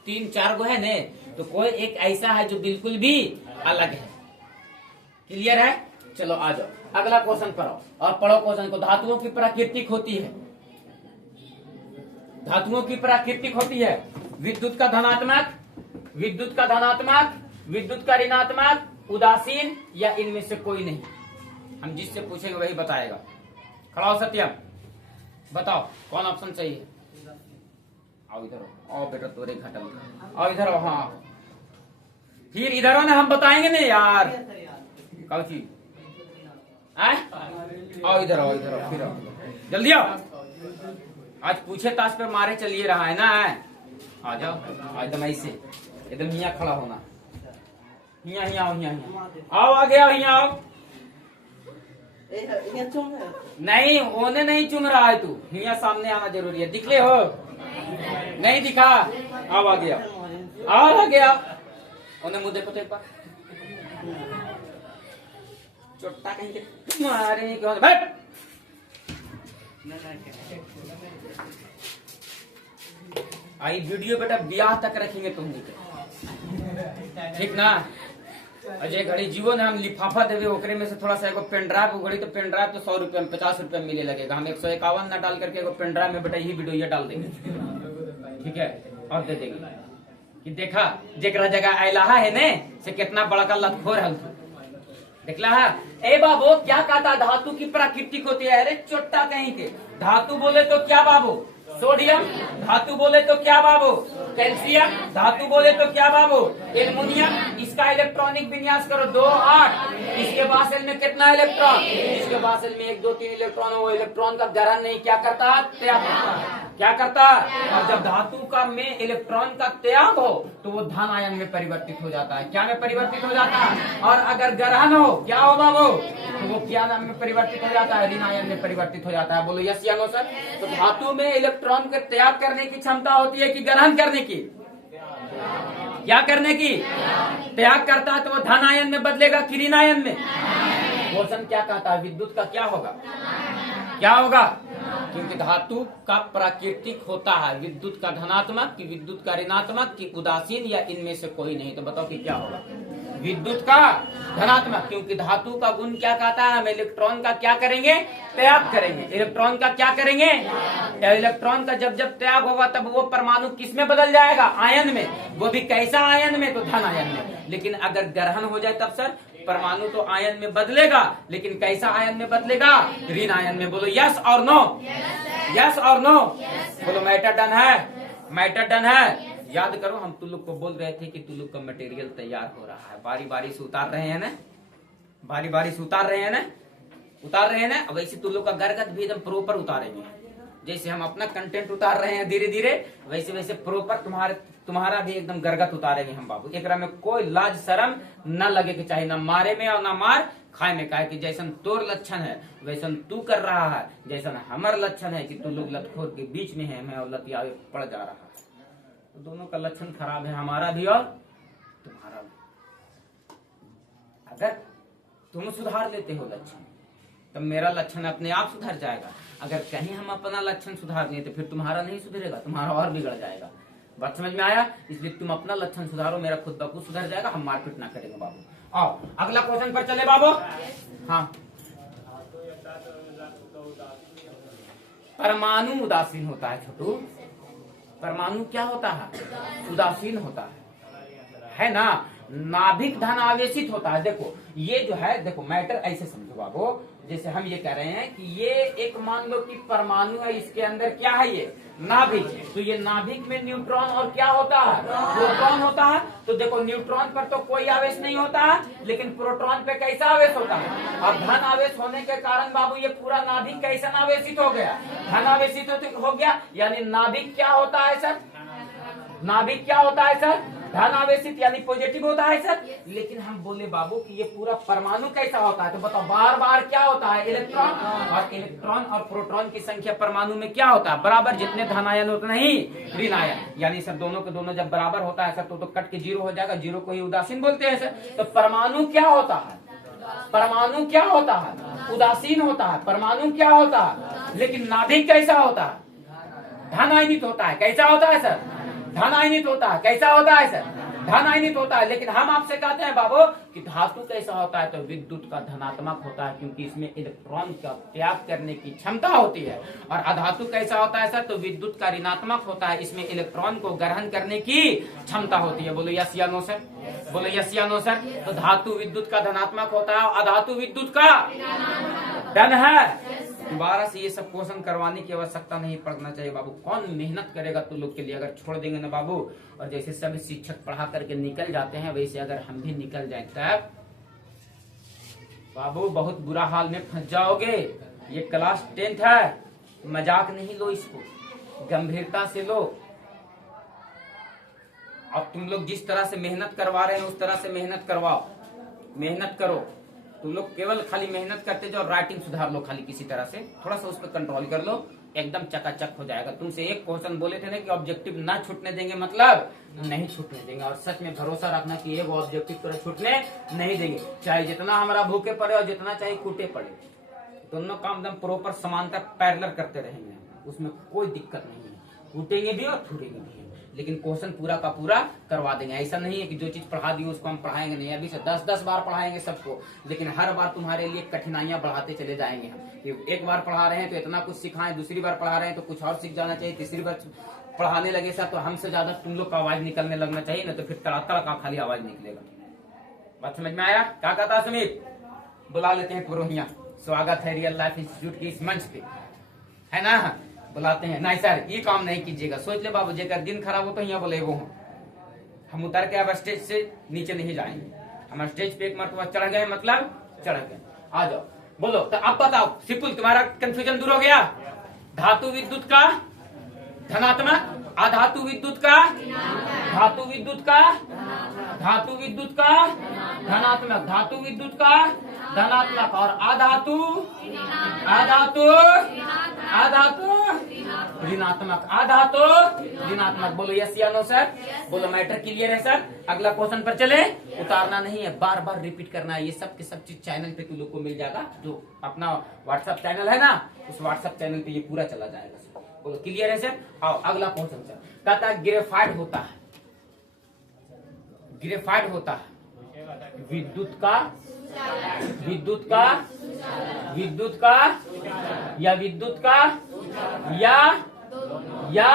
3-4 गो है ने, तो कोई एक ऐसा है जो बिल्कुल भी अलग है। क्लियर है? चलो आ जाओ अगला क्वेश्चन पढ़ो और पढ़ो क्वेश्चन को। धातुओं की प्राकृतिक होती है। धातुओं की प्राकृतिक होती है विद्युत का धनात्मक, विद्युत का धनात्मक, विद्युत का ऋणात्मक, उदासीन या इनमें से कोई नहीं। हम जिससे पूछेंगे वही बताएगा। खड़ा हो सत्यम, बताओ कौन ऑप्शन सही है? आओ इधर आओ बेटा, तोरे घटल आओ इधर आओ। हाँ फिर इधर आओ ना, हम बताएंगे ना यार। कौची आओ इधर आओ, इधर आओ, फिर आओ जल्दी आओ। आज पूछे ताश पे मारे चलिए रहा है ना। आ जाओ एकदम ऐसे, एकदम यहाँ खड़ा होना। यहाँ यहाँ आओ, यहाँ आओ, आगे आओ, यहाँ आओ। नहीं ओने नहीं चुन रहा है तू, यहाँ सामने आना जरूरी है। दिखले हो? नहीं दिखा? आओ आगे आओ, आओ आगे आओ। उन्हें मुझे देखो तो एक बार। चोटा कहीं के मारे क्यों? बैठ। आई वीडियो बेटा ब्याह तक रखेंगे तुम ठीक ना? अजय घड़ी जीवो ने हम लिफाफा देवे, ओकरे में से थोड़ा सा एगो पेन ड्राइव घड़ी, तो पेन ड्राइव तो 100 रुपए में 50 रुपए में मिले लगेगा। हम 151 ना डाल करके एगो पेन ड्राइव में बेटा यही वीडियो ये डाल देंगे, ठीक है? और दे देंगे कि देखा जेकरा जगह आयलाहा है ने से कितना बड़का लतखोर है। देखला है? ए बाबू क्या कहता? धातु की प्राकृतिक होती है। अरे चोट्टा कहीं के। धातु बोले तो क्या बाबू? सोडियम। धातु बोले तो क्या बाबू? कैल्शियम। धातु बोले तो क्या बाबू? एल्युमिनियम। इसका इलेक्ट्रॉनिक विन्यास करो 2 8। इसके बासेल में कितना इलेक्ट्रॉन? इसके बासेल में 1 2 3 इलेक्ट्रॉन। वो इलेक्ट्रॉन का ग्रहण नहीं क्या करता? त्याग करता। क्या करता? और जब धातु का में इलेक्ट्रॉन का त्याग हो तो वो धन आयन में परिवर्तित हो जाता है। क्या में परिवर्तित हो जाता है? और अगर ग्रहण हो क्या हो बाबू? तो वो क्या में परिवर्तित हो जाता है? ऋण आयन में परिवर्तित हो जाता है। बोलो यस या नो सर? तो धातु में इलेक्ट्रॉन के त्याग करने की क्षमता होती है कि ग्रहण करने की? क्या करने की? त्याग करता है तो वो धन आयन में बदलेगा कि ऋण आयन में? क्वेश्चन क्या कहता है? विद्युत का क्या होगा? क्या होगा? क्योंकि धातु का प्राकृतिक होता है विद्युत का धनात्मक कि विद्युत का ऋणात्मक कि उदासीन या इनमें से कोई नहीं। तो बताओ कि क्या होगा? विद्युत का धनात्मक, क्योंकि धातु का गुण क्या कहता है? हम इलेक्ट्रॉन का क्या करेंगे? त्याग करेंगे। इलेक्ट्रॉन का क्या करेंगे? इलेक्ट्रॉन का जब जब त्याग होगा तब वो परमाणु किस में बदल जाएगा? आयन में। वो भी कैसा आयन में? तो धन आयन में। लेकिन अगर ग्रहण हो जाए तब सर परमाणु तो आयन में बदलेगा, लेकिन कैसा आयन में बदलेगा? ऋण आयन में। बोलो यस और नो, यस और नो। बोलो मैटर डन है, मैटर डन है। याद करो हम तुम लोग को बोल रहे थे कि तुम लोग का मटेरियल तैयार हो रहा है, बारी बारी से उतार रहे हैं ना, बारी बारी से उतार रहे हैं ना, उतार रहे हैं ना। अब वैसे तुम लोग का गरगत भी एकदम प्रॉपर उतारेंगे, जैसे हम अपना कंटेंट उतार रहे हैं धीरे धीरे, वैसे वैसे प्रॉपर तुम्हारा भी एकदम गरगत उतारेंगे हम बाबू। एकरा में कोई लाज शर्म न लगे के चाहिए, न मारे में और न मार खाए में। कहे कि जैसन तोर लक्षण है वैसन तू कर रहा है, जैसन हमार लक्षण है कि तू लोग लतखोर के बीच में है, मैं और लतियावे पड़ जा रहा है। तो दोनों का लक्षण खराब है, हमारा भी और तुम्हारा भी। अगर तुम सुधार लेते हो लक्षण तो मेरा लक्षण अपने आप सुधर जाएगा। अगर कहीं हम अपना लक्षण सुधार दें तो फिर तुम्हारा नहीं सुधरेगा, तुम्हारा और बिगड़ जाएगा। बात समझ में आया? इसलिए तुम अपना लक्षण सुधारो, मेरा खुद ब खुद सुधर जाएगा, हम मारपीट ना करेंगे बाबू। आओ अगला क्वेश्चन पर चले बाबू। हाँ, परमाणु उदासीन होता है छोटू। परमाणु क्या होता है? उदासीन होता है ना। नाभिक धन आवेशित होता है। देखो ये जो है, देखो मैटर ऐसे समझो बाबू, जैसे हम ये कह रहे हैं कि ये एक मान लो कि परमाणु है, इसके अंदर क्या है? ये नाभिक। तो ये नाभिक में न्यूट्रॉन और क्या होता है? प्रोटॉन होता है। तो देखो न्यूट्रॉन पर तो कोई आवेश नहीं होता है, लेकिन प्रोटॉन पे कैसा आवेश होता है? अब धन आवेश होने के कारण बाबू ये पूरा नाभिक कैसा आवेशित हो गया? धन आवेशित हो गया। यानी नाभिक क्या होता है सर? नाभिक क्या होता है सर? धन आवेशित यानी पॉजिटिव होता है सर। लेकिन हम बोले बाबू कि ये पूरा परमाणु कैसा होता है? तो बताओ बार बार क्या होता है? इलेक्ट्रॉन। और इलेक्ट्रॉन और प्रोटॉन की संख्या परमाणु में क्या होता है? बराबर। जितने धन आयन उतने ही ऋण आयन। यानी सर दोनों के दोनों जब बराबर होता है सर तो कट के जीरो हो जाएगा, जीरो को ही उदासीन बोलते हैं सर। तो परमाणु क्या होता है? परमाणु क्या होता है? उदासीन होता है। परमाणु क्या होता है? लेकिन नाभिक कैसा होता है? धन आयनित होता है। कैसा होता है सर? धन आयनित होता है। कैसा होता है सर? धन आयनित होता है। लेकिन हम आपसे कहते हैं बाबू कि धातु कैसा होता है? तो विद्युत का धनात्मक होता है, क्योंकि इसमें इलेक्ट्रॉन का त्याग करने की क्षमता होती है। और अधातु कैसा होता है सर? तो विद्युत का ऋणात्मक होता है, इसमें इलेक्ट्रॉन को ग्रहण करने की क्षमता होती है। बोलो यस या नो सर? बोलो यस या नो सर? तो धातु विद्युत का धनात्मक होता है, अधातु विद्युत का धन है। दोबारा से ये सब क्वेश्चन करवाने की आवश्यकता नहीं पड़ना चाहिए बाबू। कौन मेहनत करेगा तुम लोग के लिए? अगर छोड़ देंगे ना बाबू, और जैसे सभी शिक्षक पढ़ा करके निकल जाते हैं वैसे अगर हम भी निकल जाए तब बाबू बहुत बुरा हाल में फंस जाओगे। ये क्लास 10th है, मजाक नहीं लो, इसको गंभीरता से लो। अब तुम लोग जिस तरह से मेहनत करवा रहे हैं उस तरह से मेहनत करवाओ, मेहनत करो। तुम लोग केवल खाली मेहनत करते जाओ, राइटिंग सुधार लो खाली, किसी तरह से थोड़ा सा उस पर कंट्रोल कर लो, एकदम चकाचक हो जाएगा। तुमसे एक क्वेश्चन बोले थे ना कि ऑब्जेक्टिव ना छूटने देंगे, मतलब नहीं छूटने देंगे। और सच में भरोसा रखना कि एक ऑब्जेक्टिव पर छूटने नहीं देंगे, चाहे जितना हमारा भूखे पड़े और जितना चाहे कूटे पड़े। दोनों काम एकदम प्रॉपर समांतर पैरेलल करते रहेंगे, उसमें कोई दिक्कत नहीं है। कूटेंगे भी और छूटेंगे भी, लेकिन क्वेश्चन पूरा का पूरा करवा देंगे। ऐसा नहीं है कि जो चीज पढ़ा दी उसको हम पढ़ाएंगे नहीं, अभी से 10-10 बार पढ़ाएंगे सबको, लेकिन हर बार तुम्हारे लिए कठिनाइयां बढ़ाते चले जाएंगे हम। एक बार पढ़ा रहे हैं तो इतना कुछ सिखाएं, दूसरी बार पढ़ा रहे हैं तो कुछ और सीख जाना चाहिए, तीसरी बार पढ़ाने लगे सर तो हमसे ज्यादा तुम लोग का आवाज निकलने लगना चाहिए, ना तो फिर तड़ातड़ का खाली आवाज निकलेगा। बात समझ में आया? क्या कहता है समीर? बुला लेते हैं पुरोहिया। स्वागत है रियल लाइफ इंस्टीट्यूट की इस मंच पे, है ना? बुलाते हैं। नहीं सर ये काम नहीं कीजिएगा, सोच ले बाबू जेकर दिन खराब हो तो यहाँ बोले वो हम उतर के अब स्टेज से नीचे नहीं जाएंगे। हम स्टेज पे एक मरतबा चढ़ गए मतलब चढ़ गए। आ जाओ बोलो। तो आप बताओ सिपुल, तुम्हारा कंफ्यूजन दूर हो गया? धातु विद्युत का धनात्मक, अधातु विद्युत का, धातु विद्युत का, धातु विद्युत का धनात्मक, धातु विद्युत का धनात्मक, और अधातु अधातु अधातु ऋणात्मक, अधातु ऋणात्मक। बोलो यस या नो सर? बोलो मैटर क्लियर है सर? अगला क्वेश्चन पर चले। उतारना नहीं है, बार बार रिपीट करना है। ये सब के सब चीज चैनल पे तुम लोग को मिल जाएगा, जो अपना व्हाट्सएप चैनल है ना, उस व्हाट्सएप चैनल पे ये पूरा चला जाएगा सर। बोलो क्लियर है सर? आओ अगला क्वेश्चन सर। कहता है ग्रेफाइट होता है, ग्रेफाइट होता है विद्युत का, विद्युत का, विद्युत का या विद्युत का या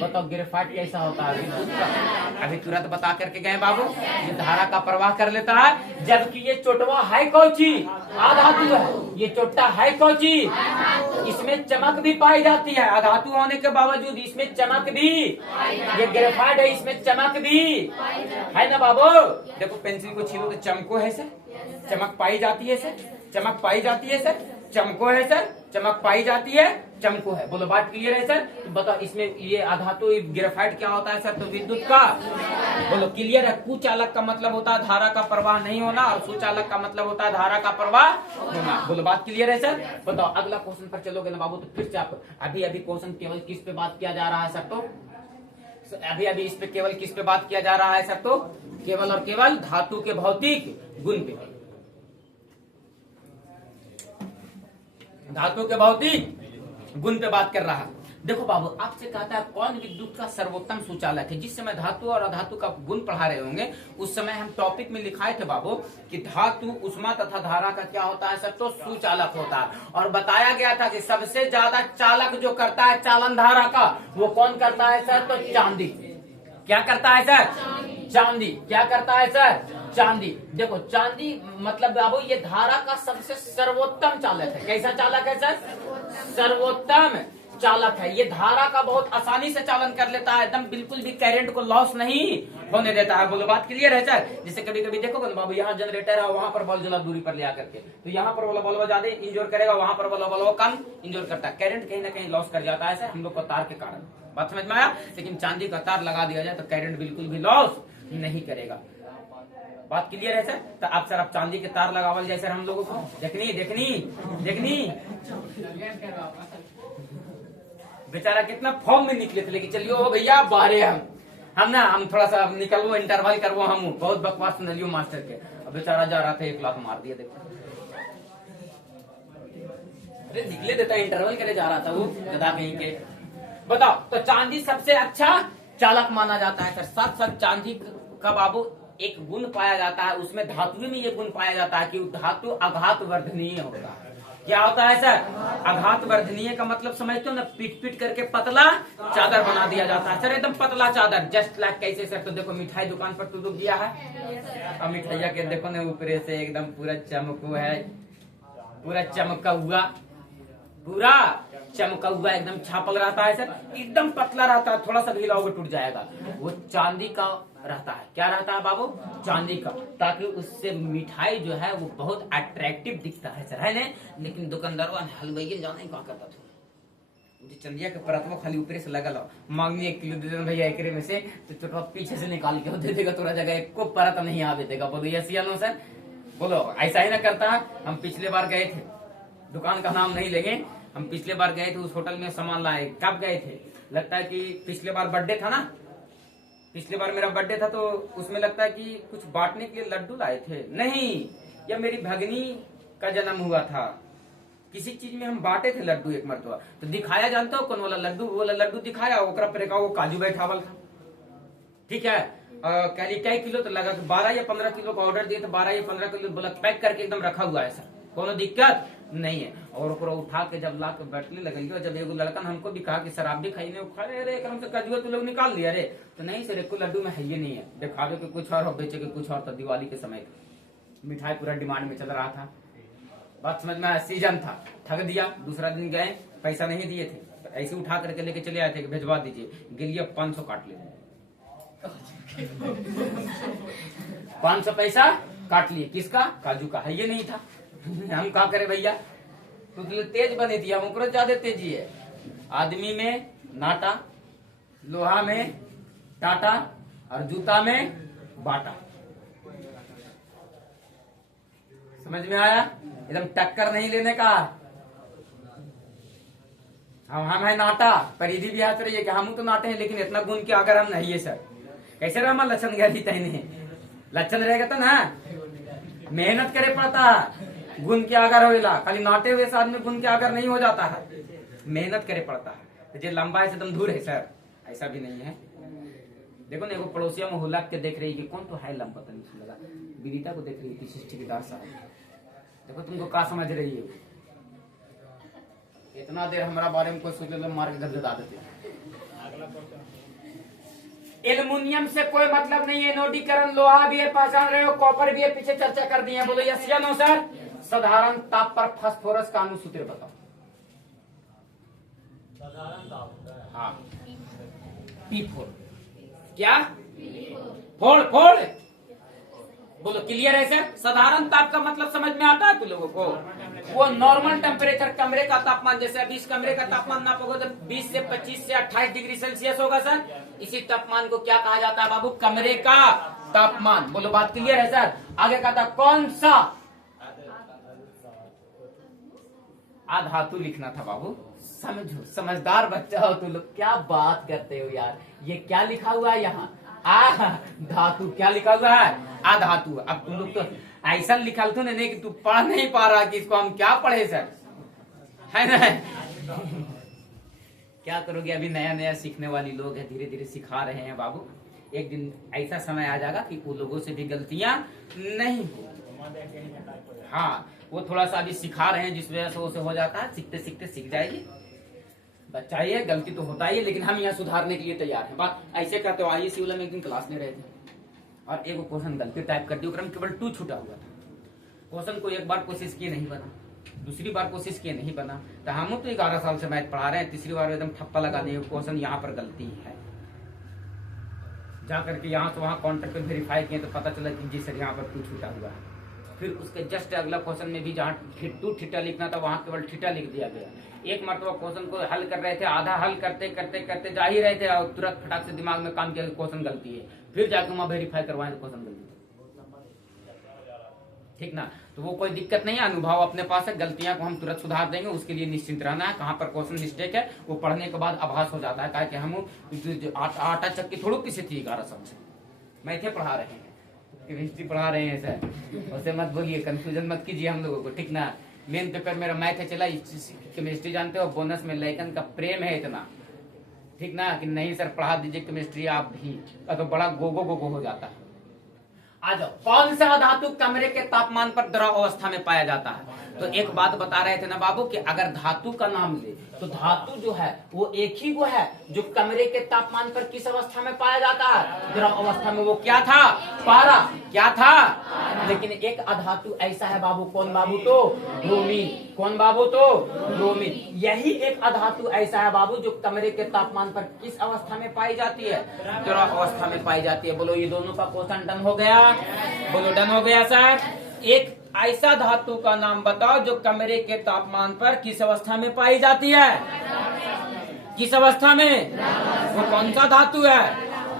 बताओ ग्रेफाइट कैसा होता है? विद्युत का। अभी तुरंत बता करके गए बाबू, ये धारा का प्रवाह कर लेता है, जबकि ये चोटवा है कौची? अधातु है। ये चोटा है कौची? इसमें चमक भी पाई जाती है, अधातु होने के बावजूद इसमें चमक भी, ये ग्रेफाइट है, इसमें चमक भी है ना बाबू। देखो पेंसिल को छीलो तो चमको है सर, चमक पाई जाती है सर, चमक पाई जाती है सर, चमको है सर, चमक पाई जाती है, चमको है। बोलो बात क्लियर है सर? तो बताओ इसमें ये अधातु ग्रेफाइट क्या होता है सर? तो विद्युत का। बोलो क्लियर है? कुचालक का मतलब होता है धारा का प्रवाह नहीं होना, और सुचालक का मतलब होता है धारा का प्रवाह होना। बोलो बात क्लियर है सर? बताओ अगला क्वेश्चन पर चलोगे ना बाबू, तो फिर से आप अभी क्वेश्चन केवल किस पे बात किया जा रहा है सर? तो अभी इस पे केवल किस पे बात किया जा रहा है सर? तो केवल और केवल धातु के भौतिक गुण पे, धातु के भौतिक गुण पे बात कर रहा है। देखो बाबू आपसे कहता है कौन विद्युत का सर्वोत्तम सुचालक है। जिस समय धातु और अधातु का गुण पढ़ा रहे होंगे उस समय हम टॉपिक में लिखाए थे बाबू कि धातु उष्मा तथा धारा का क्या होता है सर? तो सुचालक होता है। और बताया गया था कि सबसे ज्यादा चालक जो करता है चालन धारा का, वो कौन करता है सर? तो चांदी। क्या करता है सर? चांदी। क्या करता है सर? चांदी। देखो चांदी मतलब बाबू ये धारा का सबसे सर्वोत्तम चालक है। कैसा चालक है सर? सर्वोत्तम चालक है। ये धारा का बहुत आसानी से चालन कर लेता है, एकदम बिल्कुल भी करंट को लॉस नहीं होने देता है। बोलो बात क्लियर है सर? जैसे कभी कभी देखोगे ना बाबू, यहाँ जनरेटर है, वहां पर बल्ब जला दूरी पर ले आकर के, तो यहाँ पर वाला बल्ब ज्यादा इंजोर करेगा, वहां पर वाला बल्ब कम इंजोर करता है। करंट कहीं ना कहीं लॉस कर जाता है सर हम लोग को तार के कारण। बात समझ में आया? लेकिन चांदी का तार लगा दिया जाए तो करंट बिल्कुल भी लॉस नहीं करेगा। बात क्लियर है सर? तो आप सर आप चांदी के तार लगावल जाए सर हम लोगों को, देखनी देखनी देखनी बेचारा कितना फॉर्म में निकले थे, लेकिन चलियो भैया बाहरे हम थोड़ा सा निकलवो, इंटरवल करवो, हम बहुत बकवास सुनलियो मास्टर के। अब बेचारा जा रहा था, 1 लाख मार दिया। देखो अरे निकले देता, इंटरवल करे जा रहा था वो गधा कहीं के। बताओ तो चांदी सबसे अच्छा चालक माना जाता है सर। साथ साथ चांदी का बाबू एक गुण पाया जाता है, उसमें धातु में ये गुण पाया जाता है कि धातु आघात वर्धनीय होता है। क्या होता है सर? आघात वर्धनीय का मतलब समझते हो ना? पीट पीट करके पतला चादर बना दिया जाता है सर, एकदम पतला चादर। जस्ट लाइक कैसे सर? तो देखो मिठाई दुकान पर तू गया है, और मिठाइया के देखो ना ऊपर से एकदम पूरा चमकू है, पूरा चमका हुआ, पूरा चमका हुआ एकदम छापल रहता है सर, एकदम पतला रहता है, थोड़ा सा भी हिलाओगे टूट जाएगा। वो चांदी का रहता है। क्या रहता है बाबू? चांदी का, ताकि उससे मिठाई जो है वो बहुत अट्रैक्टिव दिखता है सर, है ना? लेकिन दुकानदार हलवाई जाने क्या करता था, चंदिया के परतवा खाली ऊपर से लगा लो, मांगनी 1 किलो दे देना भैया एकरे में से, तो थोड़ा पीछे से निकाल के दे देगा, थोड़ा जगह एक को परत नहीं आवे देगा। बोलो यस या नो सर? बोलो ऐसा ही ना करता है? हम पिछले बार गए थे, दुकान का नाम नहीं लेंगे, हम पिछले बार गए थे उस होटल में सामान लाए। कब गए थे? लगता है कि पिछले बार बर्थडे था ना, पिछले बार मेरा बर्थडे था, तो उसमें लगता है कि कुछ बांटने के लिए लड्डू लाए थे। नहीं, या मेरी भगनी का जन्म हुआ था, किसी चीज में हम बांटे थे लड्डू एक मरतबा। तो दिखाया जानते हो कौन वाला लड्डू? वो वाला लड्डू दिखाया, ओकरा पर वो काजू बैठावल था। ठीक है, कह क्या किलो? तो लगा 12 या 15 किलो का ऑर्डर दिए, तो 12 या 15 किलो बोला पैक करके एकदम रखा हुआ है सर, कोनो दिक्कत नहीं है। और ओकरा उठा के जब ला के बैठने लगे, जब एगो लड़का ने हमको भी कहा कि सर आप भी खाइए, अरे एकदम से कजुआ तू लोग निकाल लिया रे। तो नहीं सर, एको लड्डू में है ये नहीं है, दिखावे के कुछ और बेचे के कुछ और। तो दिवाली के समय मिठाई पूरा डिमांड में चल रहा था, बात समझ में? सीजन था, ठग दिया। दूसरा दिन गए, पैसा नहीं दिए थे, तो ऐसे उठा करके लेके चले आए थे कि भिजवा दीजिए, गिलिया 500 काट ले 500 पैसा काट लिए। किसका? काजू का, है ये नहीं था। हम क्या करे भैया, तो तेज बने थी, हम ऊपर ज्यादा तेजी है। आदमी में नाटा, लोहा में टाटा, और जूता में बाटा। समझ में आया? एकदम टक्कर नहीं लेने का। हम है नाटा, परिधि भी हाथ रही है कि हम तो नाटे हैं, लेकिन इतना गुण के अगर हम नहीं है सर। कैसे रहा लक्षण गया तैने? लक्षण रहेगा तो ना, मेहनत करे पड़ता है, गुण के आगर होगा। खाली नाटे हुए आदमी गुण के आगर नहीं हो जाता है, मेहनत करे पड़ता है। जो लंबा है एकदम दूर है सर, ऐसा भी नहीं है। देखो ना, एगो पड़ोसिया में हुलक के देख रही है कि कौन तो है लंबा, तनिक लगा विनीता को देख रही है, ठेकेदार साहब। देखो तुमको क्या समझ रही है, इतना देर हमारा बारे में कोई सोच ले मार के घर जता देते। एल्युमिनियम से कोई मतलब नहीं है, नोडीकरण लोहा भी है, पहचान रहे हो, कॉपर भी है, पीछे चर्चा कर दी है। बोलो यस या नो सर। साधारण ताप पर फास्फोरस का अणुसूत्र बताओ। साधारण ताप। हाँ P4। क्या फोड़ फोड़। बोलो क्लियर है सर। साधारण ताप का मतलब समझ में आता है तुम लोगों को? वो नॉर्मल टेम्परेचर, कमरे का तापमान, जैसे अभी इस कमरे का तापमान नापोगे तो 20 से 25 से 28 डिग्री सेल्सियस होगा सर। इसी तापमान को क्या कहा जाता है बाबू? कमरे का तापमान। बोलो बात क्लियर है सर। आगे कहा था कौन सा अधातु लिखना था बाबू। समझो, समझदार बच्चा हो तुम लोग, क्या बात करते हो यार। ये क्या लिखा हुआ है यहाँ? धातु। क्या लिखा हुआ है? अधातु। अब तुम लोग तो ऐसा लिखा तो नहीं कि तू पढ़ नहीं पा रहा कि इसको हम क्या पढ़े सर, है ना? क्या करोगे, अभी नया नया सीखने वाली लोग है, धीरे धीरे सिखा रहे हैं बाबू। एक दिन ऐसा समय आ जाएगा कि वो लोगों से भी गलतियां नहीं हो। हाँ, वो थोड़ा सा अभी सिखा रहे हैं, जिस वजह से उसे हो जाता है, सीखते सीखते सीख जाएगी। बच्चा ही है, गलती तो होता ही है, लेकिन हम यहाँ सुधारने के लिए तैयार हैं। बात ऐसे करते हो। आइए सिविल में एक दिन क्लास ले रहे थे और एक क्वेश्चन गलती टाइप कर दी, केवल 2 छूटा हुआ था। क्वेश्चन को एक बार कोशिश किए नहीं बना, दूसरी बार कोशिश किए नहीं बना, तो हम तो 11 साल से मैथ पढ़ा रहे हैं, तीसरी बार एकदम ठप्पा लगा दिए, क्वेश्चन यहाँ पर गलती है। जा करके यहाँ से वहाँ काउंटर पे वेरीफाई किए तो पता चला कि जी सर यहाँ पर 2 छूटा हुआ है। फिर उसके जस्ट अगला क्वेश्चन में भी जहाँ 2 थीटा लिखना था वहाँ केवल थीटा लिख दिया गया। एक मरतबा क्वेश्चन को हल कर रहे थे, आधा हल करते करते करते जा ही रहे थे और तुरंत फटाक से दिमाग में काम किया कि क्वेश्चन गलती है। फिर जाके वहाँ वेरीफाई करवाए तो क्वेश्चन गलती है। ठीक ना? तो वो कोई दिक्कत नहीं है, अनुभव अपने पास है, गलतियां को हम तुरंत सुधार देंगे। उसके लिए निश्चिंत रहना है। कहाँ पर क्वेश्चन मिस्टेक है वो पढ़ने के बाद आभास हो जाता है कि हम आटा चक्की थोड़ी किसी थी 11 साल से मैथे पढ़ा रहे हैं, केमिस्ट्री पढ़ा रहे हैं सर। उसे मत बोलिए, कंफ्यूजन मत कीजिए हम लोगों को, ठीक ना? मेन पेपर मेरा मैथ है चला, केमिस्ट्री जानते हो, बोनस में लेकिन का प्रेम है इतना, ठीक ना? कि नहीं सर पढ़ा दीजिए केमिस्ट्री आप भी, तो बड़ा गोगो गोगो हो जाता है। आ जाओ, कौन सा धातु कमरे के तापमान पर द्रव अवस्था में पाया जाता है? तो एक बात बता रहे थे ना बाबू कि अगर धातु का नाम ले तो धातु जो है वो एक ही वो है जो कमरे के तापमान पर किस अवस्था में पाया जाता है? द्रव अवस्था में। वो क्या था? पारा। क्या था? लेकिन एक अधातु ऐसा है बाबू, कौन बाबू? तो ब्रोमीन। कौन बाबू? तो ब्रोमीन। यही एक अधातु ऐसा है बाबू जो कमरे के तापमान पर किस अवस्था में पाई जाती है? द्रव अवस्था में पाई जाती है। बोलो ये दोनों का क्वेश्चन डन हो गया? बोलो डन हो गया सर। एक ऐसा धातु का नाम बताओ जो कमरे के तापमान पर किस अवस्था में पाई जाती है? किस अवस्था में? वो कौन सा धातु है?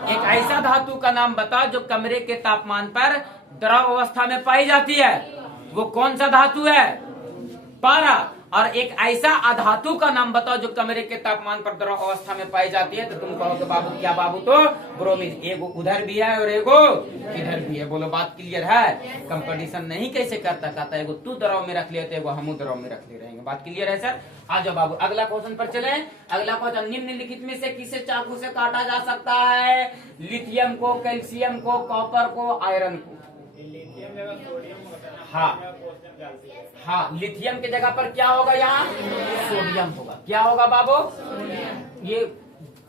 एक ऐसा धातु का नाम बताओ जो कमरे के तापमान पर द्रव अवस्था में पाई जाती है। वो कौन सा धातु है? पारा। और एक ऐसा अधातु का नाम बताओ जो कमरे के तापमान पर द्रव अवस्था में पाई जाती है। तो तुम कहोगे बाबू क्या बाबू? तो ब्रोमीन। एगो उधर भी है और एगो इधर भी है। बोलो बात क्लियर है? कंपटीशन नहीं कैसे करता, कहता है एगो तू द्रव में रख लेते, एगो हम द्रव में रख ले रहेंगे। बात क्लियर है सर? आ जाओ बाबू अगला क्वेश्चन पर चले। अगला क्वेश्चन, निम्नलिखित में से किसे चाकू से काटा जा सकता है? लिथियम को, कैल्शियम को, कॉपर को, आयरन को। हाँ हाँ, लिथियम की जगह पर क्या होगा? यहाँ सोडियम होगा। क्या होगा बाबू? ये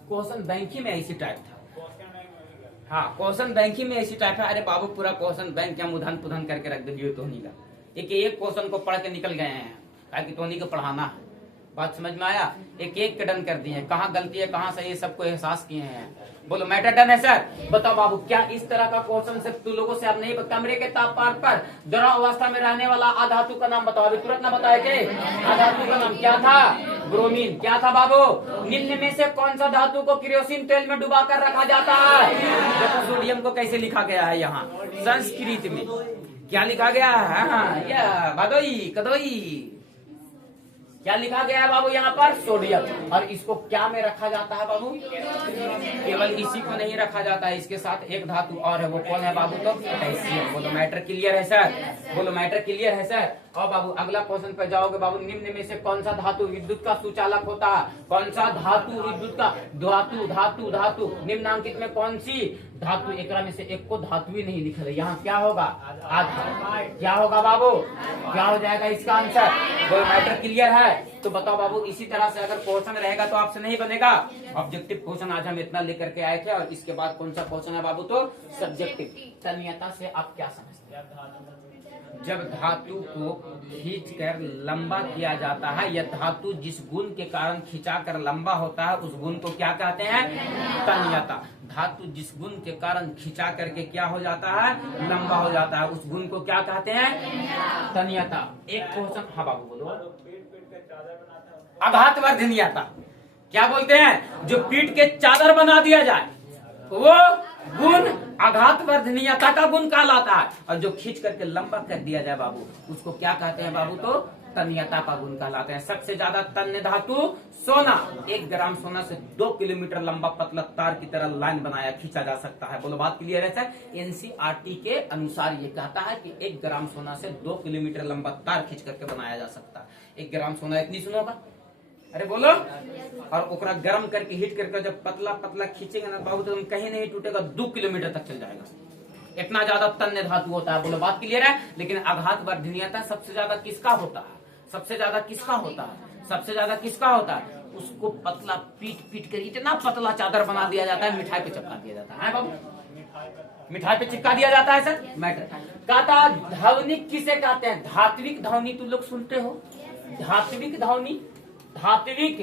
क्वेश्चन बैंक में ऐसी टाइप था। हाँ, क्वेश्चन बैंक में ऐसी टाइप है। अरे बाबू पूरा क्वेश्चन बैंक हम उधन पुधन करके रख दीजिए टोनी का। एक क्वेश्चन को पढ़ के निकल गए हैं, ताकि टोनी को पढ़ाना है। बात समझ में आया? एक डन कर दिए, कहाँ गलती है कहाँ सही है सबको एहसास किए हैं। बोलो मैटर डन है सर? बताओ बाबू, क्या इस तरह का क्वेश्चन से तुम लोगों से आप नहीं? कमरे के तापमान पर द्रव अवस्था में रहने वाला अधातु का नाम बताओ। अभी तुरंत ना बताए थे। अधातु का नाम क्या था? ब्रोमीन। क्या था बाबू? निम्न में से कौन सा धातु को केरोसिन तेल में डुबा कर रखा जाता है? देखो सोडियम को कैसे लिखा गया है यहाँ संस्कृत में। क्या लिखा गया है? या भदोई कदोई। क्या लिखा गया है बाबू यहाँ पर? सोडियम। और इसको क्या में रखा जाता है बाबू? केवल इसी को नहीं रखा जाता है, इसके साथ एक धातु और है। वो कौन है बाबू? तो पोटेशियम। बोलो मैटर क्लियर है सर? बोलो मैटर क्लियर है सर? और बाबू अगला क्वेश्चन पे जाओगे बाबू, निम्न में से कौन सा धातु विद्युत का सुचालक होता है? कौन सा धातु विद्युत का धातु धातु धातु निम्नांकित में कौन सी धातु? एकरा में से एक को धातु ही नहीं लिखा है, यहाँ क्या होगा? आधा। क्या होगा बाबू? क्या हो जाएगा इसका आंसर? कोई मैटर क्लियर है? तो बताओ बाबू, इसी तरह से अगर क्वेश्चन रहेगा तो आपसे नहीं बनेगा। ऑब्जेक्टिव क्वेश्चन आज हम इतना लेकर के आए थे, और इसके बाद कौन सा क्वेश्चन है बाबू? तो सब्जेक्टिव। तन्यता से आप क्या समझते हैं? जब धातु को खींचकर लंबा किया जाता है, या धातु जिस गुण के कारण खिंचाकर लंबा होता है उस गुण को क्या कहते हैं? तन्यता। धातु जिस गुण के कारण खिंचा करके क्या हो जाता है? लंबा हो जाता है, उस गुण को क्या कहते हैं? तन्यता। एक क्वेश्चन, हाँ बाबू बोलो। आघातवर्धनीयता। क्या बोलते हैं? जो पीठ के चादर बना दिया जाए वो गुण आघातवर्धनीयता का गुण कहलाता है, और जो खींच करके लंबा कर दिया जाए बाबू उसको क्या कहते हैं बाबू? तो तन्यता का गुण कहलाते हैं। सबसे ज्यादा तन्य धातु सोना। 1 ग्राम सोना से 2 किलोमीटर लंबा पतला तार की तरह लाइन बनाया खींचा जा सकता है। बोलो बात क्लियर है सर? एनसीईआरटी के अनुसार ये कहता है कि 1 ग्राम सोना से 2 किलोमीटर लंबा तार खींच करके बनाया जा सकता है। 1 ग्राम सोना इतनी सुनो होगा, अरे बोलो। और ओकरा गर्म करके हीट करके जब पतला पतला खींचेंगे ना बाबू तो कहीं नहीं टूटेगा, 2 किलोमीटर तक चल जाएगा। इतना ज्यादा तन्य धातु होता है। बोलो बात क्लियर है? लेकिन आघातवर्धनीयता सबसे ज्यादा किसका होता है? सबसे ज्यादा किसका होता है? सबसे ज्यादा किसका होता है? उसको पतला पीट पीट कर इतना पतला चादर बना दिया जाता है, मिठाई पे चिपका दिया जाता है बाबू। मिठाई पे चिपका दिया जाता है सर। मैटर कहता ध्वनिक किसे कहते हैं? धात्विक ध्वनि तुम लोग सुनते हो? धात्विक ध्वनि, धात्विक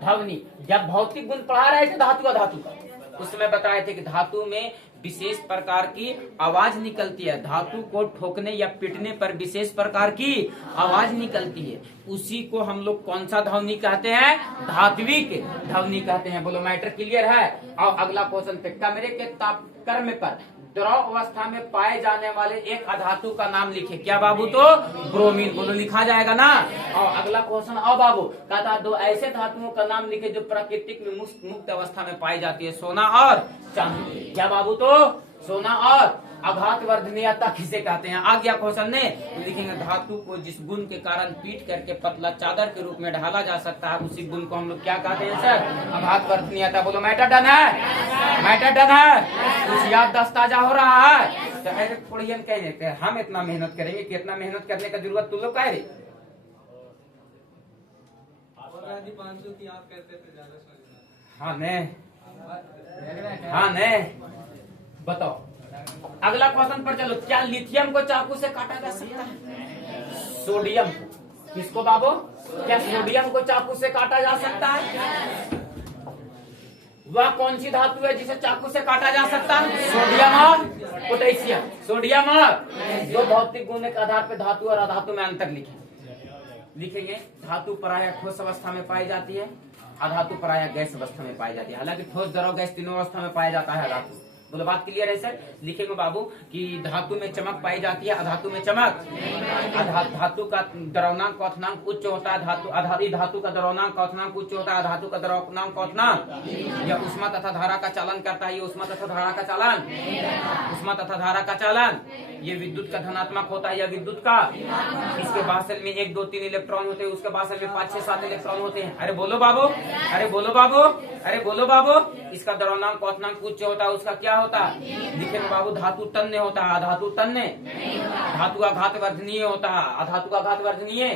ध्वनि। जब भौतिक गुण पढ़ा रहे थे धातु का उस समय बताए थे कि धातु में विशेष प्रकार की आवाज निकलती है। धातु को ठोकने या पीटने पर विशेष प्रकार की आवाज निकलती है, उसी को हम लोग कौन सा ध्वनि कहते हैं? धात्विक ध्वनि कहते हैं। बोलो मैटर क्लियर है? और अगला क्वेश्चन पे, कमरे के तापक्रम पर द्रव अवस्था में पाए जाने वाले एक अधातु का नाम लिखे। क्या बाबू? तो ब्रोमीन। बोलो लिखा जाएगा ना। और अगला क्वेश्चन आओ बाबू, कहता 2 ऐसे धातुओं का नाम लिखे जो प्राकृतिक में मुक्त अवस्था में पाई जाती है। सोना और चांदी। क्या बाबू? तो सोना और आघातवर्धनीयता किसे कहते हैं? आ गया क्वेश्चन ने, तो लिखेंगे धातु को जिस गुण के कारण पीट करके पतला चादर के रूप में ढाला जा सकता है उसी गुण को हम लोग क्या कहते हैं सर? आघातवर्धनीयता। बोलो मैटर डन है? मैटर डन है? कुछ याद ताजा हो रहा है? तो ऐसे थोड़ी हम कह देते हैं हम इतना मेहनत करेंगे कि इतना मेहनत करने का जरूरत तुम लोग कह रहे? हाँ नहीं, हाँ नहीं, बताओ। अगला क्वेश्चन पर चलो। क्या लिथियम को चाकू से काटा जा सकता है? सोडियम। किसको बाबू? क्या सोडियम को चाकू से काटा जा सकता है? वह कौन सी धातु है जिसे चाकू से काटा जा सकता है? सोडियम और पोटेशियम। सोडियम और दो भौतिक गुण के आधार पर धातु और अधातु में अंतर लिखेंगे। धातु प्रायः ठोस अवस्था में पाई जाती है, अधातु प्रायः गैस अवस्था में पाई जाती है। हालांकि ठोस, द्रव, गैस तीनों अवस्था में पाया जाता है अधातु। बोलो बात क्लियर है सर? लिखेंगे बाबू कि धातु में चमक पाई जाती है, अधातु में चमक। धातु का द्रवनांक क्वथनांक उच्च होता है, धातु का द्रवनांक क्वथनांक उच्च होता है, धातु का द्रवनांक क्वथनांक यह उष्मा तथा धारा का चालन करता है। ये उष्मा तथा धारा का चालन, उष्मा तथा धारा का चालन। ये विद्युत का धनात्मक होता है या विद्युत का। इसके बासल में 1 2 3 इलेक्ट्रॉन होते हैं, उसके बासल में 5 6 7 इलेक्ट्रॉन होते हैं। अरे बोलो बाबू, अरे बोलो बाबू, अरे बोलो बाबू। इसका द्रवनांक क्वथनांक उच्च होता है, उसका क्या होता है? लिखेंगे बाबू धातु तन्य होता है, अधातु तन्य। धातु का घातवर्धनीय होता है, अधातु का घातवर्धनीय।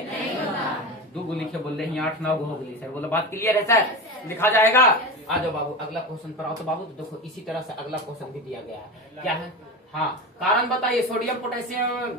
2 गो लिखे बोल रहे हैं, 8 9 गो हो गई सर। बोलो बात क्लियर है सर? लिखा जाएगा। आ जाओ बाबू अगला क्वेश्चन पर आओ। तो बाबू तो देखो इसी तरह से अगला क्वेश्चन भी दिया गया है। क्या है? हाँ, कारण बताइए। सोडियम पोटेशियम,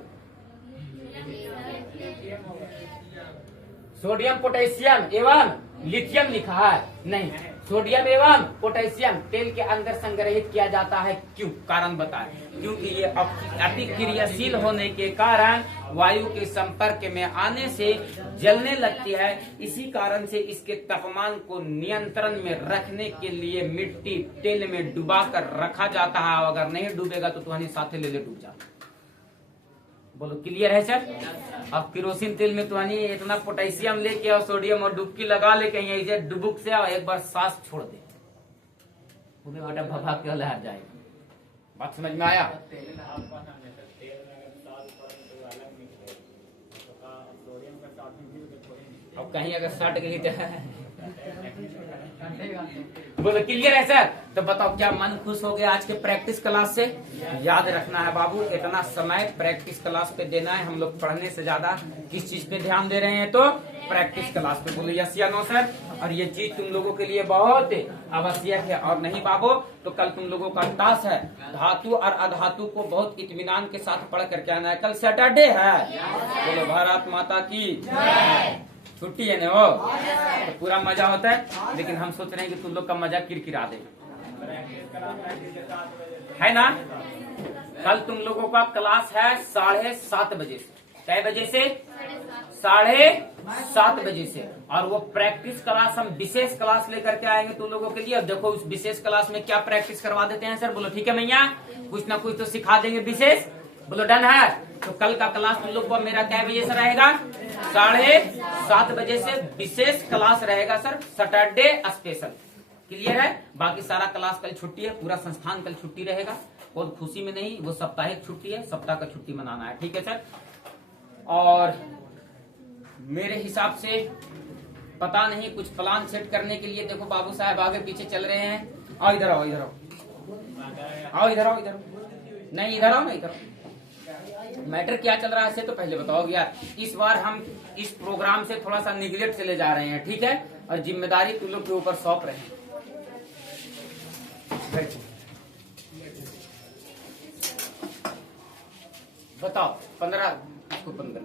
सोडियम पोटेशियम एवं लिथियम लिखा है? नहीं, सोडियम एवं पोटेशियम तेल के अंदर संग्रहित किया जाता है। क्यों? कारण बताएं। क्योंकि ये अति क्रियाशील होने के कारण वायु के संपर्क में आने से जलने लगती है। इसी कारण से इसके तापमान को नियंत्रण में रखने के लिए मिट्टी तेल में डुबा कर रखा जाता है। अगर नहीं डूबेगा तो तुम्हारे साथ ले डूब जाता। बोलो क्लियर है सर? अब केरोसिन तेल में तुम्हारी इतना पोटेशियम लेके और सोडियम और डुबकी लगा ले कहीं ऐसे डुबुक से और एक बार सांस छोड़ दे, उन्हें बेटा भभा के लहर जाएगा। बात समझ में आया? अब कहीं अगर सट गई तो बोलो क्लियर है सर। तो बताओ क्या मन खुश हो गया आज के प्रैक्टिस क्लास से? याद रखना है बाबू, इतना समय प्रैक्टिस क्लास पे देना है। हम लोग पढ़ने से ज्यादा किस चीज पे ध्यान दे रहे हैं? तो प्रैक्टिस क्लास पे। बोलो यस या नो सर। और ये चीज तुम लोगों के लिए बहुत आवश्यक है। और नहीं बाबू तो कल तुम लोगों का टास्क है धातु और अधातु को बहुत इत्मीनान के साथ पढ़ करके आना है। कल सैटरडे है। बोलो भारत माता की छुट्टी है ना वो, तो पूरा मजा होता है। लेकिन हम सोच रहे हैं कि तुम लोग का मजा किरकिरा दे, है ना। कल तुम लोगों का क्लास है 7:30 बजे से। कै बजे से? 7:30 बजे से। और वो प्रैक्टिस क्लास हम विशेष क्लास लेकर के आएंगे तुम लोगों के लिए। अब देखो उस विशेष क्लास में क्या प्रैक्टिस करवा देते हैं सर। बोलो ठीक है भैया, कुछ ना कुछ तो सिखा देंगे विशेष। बोलो डन है। तो कल का क्लास तुम लोग को मेरा कै बजे से रहेगा? 7:30 बजे से विशेष क्लास रहेगा सर, सैटरडे स्पेशल। क्लियर है? बाकी सारा क्लास कल छुट्टी है, पूरा संस्थान कल छुट्टी रहेगा। बहुत खुशी में नहीं, वो साप्ताहिक छुट्टी है, सप्ताह का छुट्टी मनाना है। ठीक है सर। और मेरे हिसाब से पता नहीं कुछ प्लान सेट करने के लिए देखो बाबू साहब आगे पीछे चल रहे हैं। आओ इधर आओ, इधर आओ, आओ इधर आओ, इधर नहीं, इधर आओ ना, इधर आओ। मैटर क्या चल रहा है से तो पहले बताओ यार। इस बार हम इस प्रोग्राम से थोड़ा सा निगलेक्ट चले जा रहे हैं, ठीक है। और जिम्मेदारी तुम लोग के ऊपर सौंप रहे हैं। बताओ 15 इसको 15